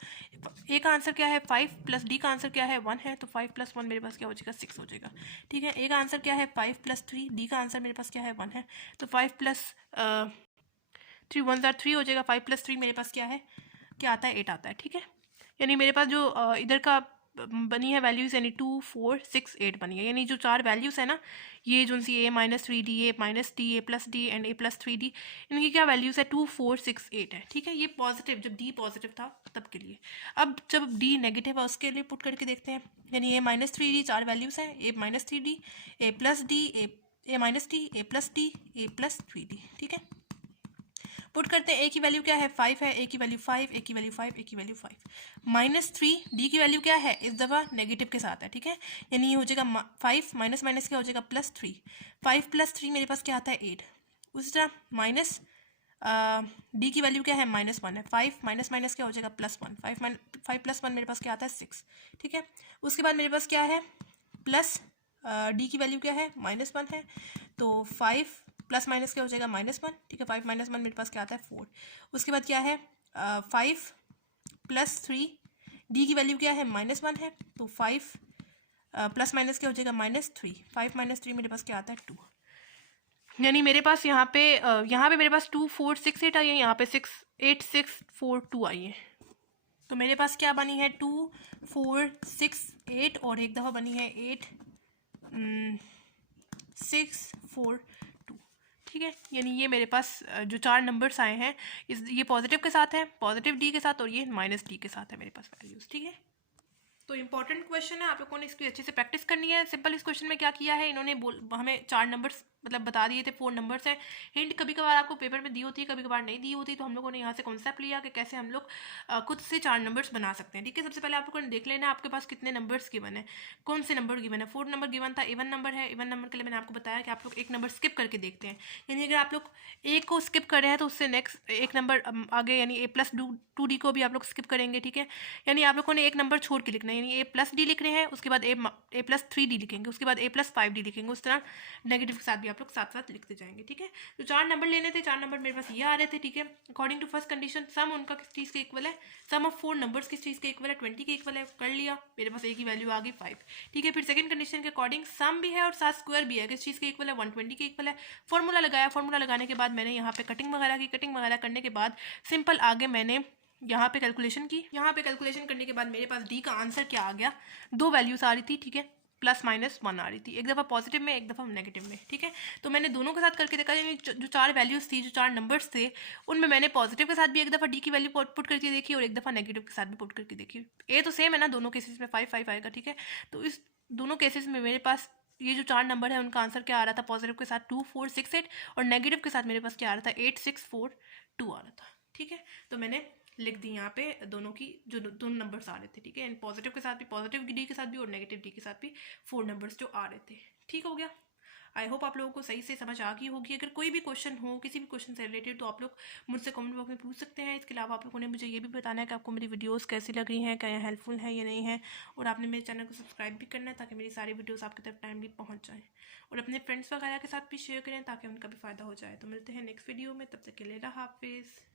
ए का आंसर क्या है 5 प्लस डी का आंसर क्या है 1 है, तो 5 प्लस 1 मेरे पास क्या हो जाएगा 6 हो जाएगा। ठीक है, ए का आंसर क्या है 5 प्लस 3, डी का आंसर मेरे पास क्या है 1 है, तो 5 प्लस 3 1 जार 3 हो जाएगा। 5 प्लस 3 मेरे पास क्या है, क्या आता है 8 आता है। ठीक है, यानी मेरे पास जो इधर का बनी है वैल्यूज़, यानी 2 4 6 8 बनी है, यानी जो 4 वैल्यूज़ है ना, ये जो सी a minus 3D, a minus d, a plus d and a plus 3D, इनकी क्या वैल्यूज़ है 2 4 6 8 है। ठीक है, ये पॉजिटिव, जब डी पॉजिटिव था तब के लिए। अब जब डी नेगेटिव है उसके लिए पुट करके देखते हैं, यानी ए माइनस 3D 4 वैल्यूज़ हैं, ए minus 3D, A plus D, A minus d, a plus D, a plus 3D। ठीक है, पुट करते हैं। ए की वैल्यू क्या है 5 है, ए की वैल्यू 5, ए की वैल्यू 5, ए की वैल्यू 5। -3 डी की वैल्यू क्या है, इस दफ़ा नेगेटिव के साथ है। ठीक है, यानी ये हो जाएगा 5 माइनस माइनस क्या हो जाएगा +3। 5 प्लस 3 मेरे पास क्या आता है 8। उसी तरह माइनस डी की वैल्यू क्या है -1 है, 5 माइनस माइनस क्या हो जाएगा +1। 5 प्लस 1 मेरे पास क्या आता है 6। ठीक है, उसके बाद मेरे पास क्या है प्लस डी की वैल्यू क्या है -1 है, तो 5 प्लस माइनस क्या हो जाएगा -1। ठीक है, 5 माइनस 1 मेरे पास क्या आता है 4। उसके बाद क्या है 5 प्लस 3, डी की वैल्यू क्या है -1 है, तो 5 प्लस माइनस क्या हो जाएगा -3। 5 माइनस 3 मेरे पास क्या आता है 2। यानी मेरे पास यहाँ पे मेरे पास 2 4 6 8 आई है, यहाँ पे 6 8 6 4 2 आई है। तो मेरे पास क्या बनी है 2 4 6 8 और एक दफ़ा बनी है 8 6 4 2। ठीक है, यानी ये मेरे पास जो 4 नंबर्स आए हैं ये पॉजिटिव के साथ है, पॉजिटिव डी के साथ, और ये माइनस डी के साथ है मेरे पास वैल्यूज़। ठीक है, तो इंपॉर्टेंट क्वेश्चन है, आप लोगों ने इसकी अच्छे से प्रैक्टिस करनी है। सिंपल इस क्वेश्चन में क्या किया है इन्होंने हमें 4 नंबर्स मतलब बता दिए थे, 4 नंबर्स हैं। हिंट कभी कभार आपको पेपर में दी होती है, कभी कभार नहीं दी होती, तो हम लोगों ने यहाँ से कॉन्सेप्ट लिया कि कैसे हम लोग खुद से 4 नंबर्स बना सकते हैं। ठीक है, सबसे पहले आप लोगों ने देख लेना आपके पास कितने नंबर्स गिवन है, कौन से नंबर गिवन है। 4 नंबर गिवन था, इवन नंबर है। इवन नंबर के लिए मैंने आपको बताया कि आप लोग एक नंबर स्किप करके देखते हैं, यानी अगर आप लोग एक को स्किप कर रहे हैं तो उससे नेक्स्ट एक नंबर आगे, यानी ए प्लस 2D को भी आप लोग स्किप करेंगे। ठीक है, यानी आप लोगों ने एक नंबर छोड़ के लिखना है, यानी ए प्लस डी लिख रहे हैं, उसके बाद ए प्लस 3D लिखेंगे, उसके बाद ए प्लस 5D लिखेंगे, उस तरह नेगेटिव के साथ भी आप लोग साथ साथ लिखते जाएंगे। ठीक है, तो 4 नंबर लेने थे, 4 नंबर मेरे पास ये आ रहे थे। ठीक है, अकॉर्डिंग टू फर्स्ट कंडीशन सम उनका किस चीज़ के इक्वल है, सम ऑफ 4 नंबर्स किस चीज़ के इक्वल है 20 के इक्वल है, कर लिया, मेरे पास ए की वैल्यू आ गई 5। ठीक है, फिर सेकंड कंडीशन के अकॉर्डिंग सम भी है और साथ स्क्वायर भी है, किस चीज़ के इक्वल है 120 के इक्वल है। फॉर्मूला लगाया, फॉर्मूला लगाने के बाद मैंने यहाँ पे कटिंग वगैरह की, कटिंग वगैरह करने के बाद सिंपल आगे मैंने यहाँ पे कैलकुलेशन की। यहाँ पे कैलकुलेशन करने के बाद मेरे पास डी का आंसर क्या आ गया, 2 वैल्यूज आ रही थी। ठीक है, +-1 आ रही थी, एक दफ़ा पॉजिटिव में एक दफ़ा नेगेटिव में। ठीक है, तो मैंने दोनों के साथ करके देखा, यानी जो 4 वैल्यूज़ थी, जो 4 नंबर्स थे, उनमें मैंने पॉजिटिव के साथ भी एक दफ़ा डी की वैल्यू पुट करके देखी और एक दफ़ा नेगेटिव के साथ भी पुट करके देखी। ए तो सेम है ना, दोनों केसेस में 5 5 आएगा। ठीक है, तो इस दोनों केसेस में मेरे पास ये जो 4 नंबर है उनका आंसर क्या आ रहा था, पॉजिटिव के साथ 2 4 6 8 और नेगेटिव के साथ मेरे पास क्या आ रहा था 8 6 4 2 आ रहा था। ठीक है, तो मैंने लिख दी यहाँ पे दोनों की जो दोनों नंबर्स आ रहे थे, ठीक है। एंड पॉजिटिव के साथ भी, पॉजिटिव डी के साथ भी और नेगेटिव डी के साथ भी 4 नंबर्स जो आ रहे थे। ठीक हो गया। आई होप आप लोगों को सही से समझ आ गई होगी। अगर कोई भी क्वेश्चन हो किसी भी क्वेश्चन से रिलेटेड तो आप लोग मुझसे कमेंट बॉक्स में पूछ सकते हैं। इसके अलावा आप लोगों ने मुझे ये भी बताना है कि आपको मेरी वीडियोस कैसी लग रही हैं, क्या हेल्पफुल है या नहीं है। और आपने मेरे चैनल को सब्सक्राइब भी करना है ताकि मेरी सारी वीडियोस आपकी तरफ टाइमली पहुंच जाएँ। और अपने फ्रेंड्स वगैरह के साथ भी शेयर करें ताकि उनका भी फ़ायदा हो जाए। तो मिलते हैं नेक्स्ट वीडियो में, तब तक के लिए अल्लाह हाफिज़।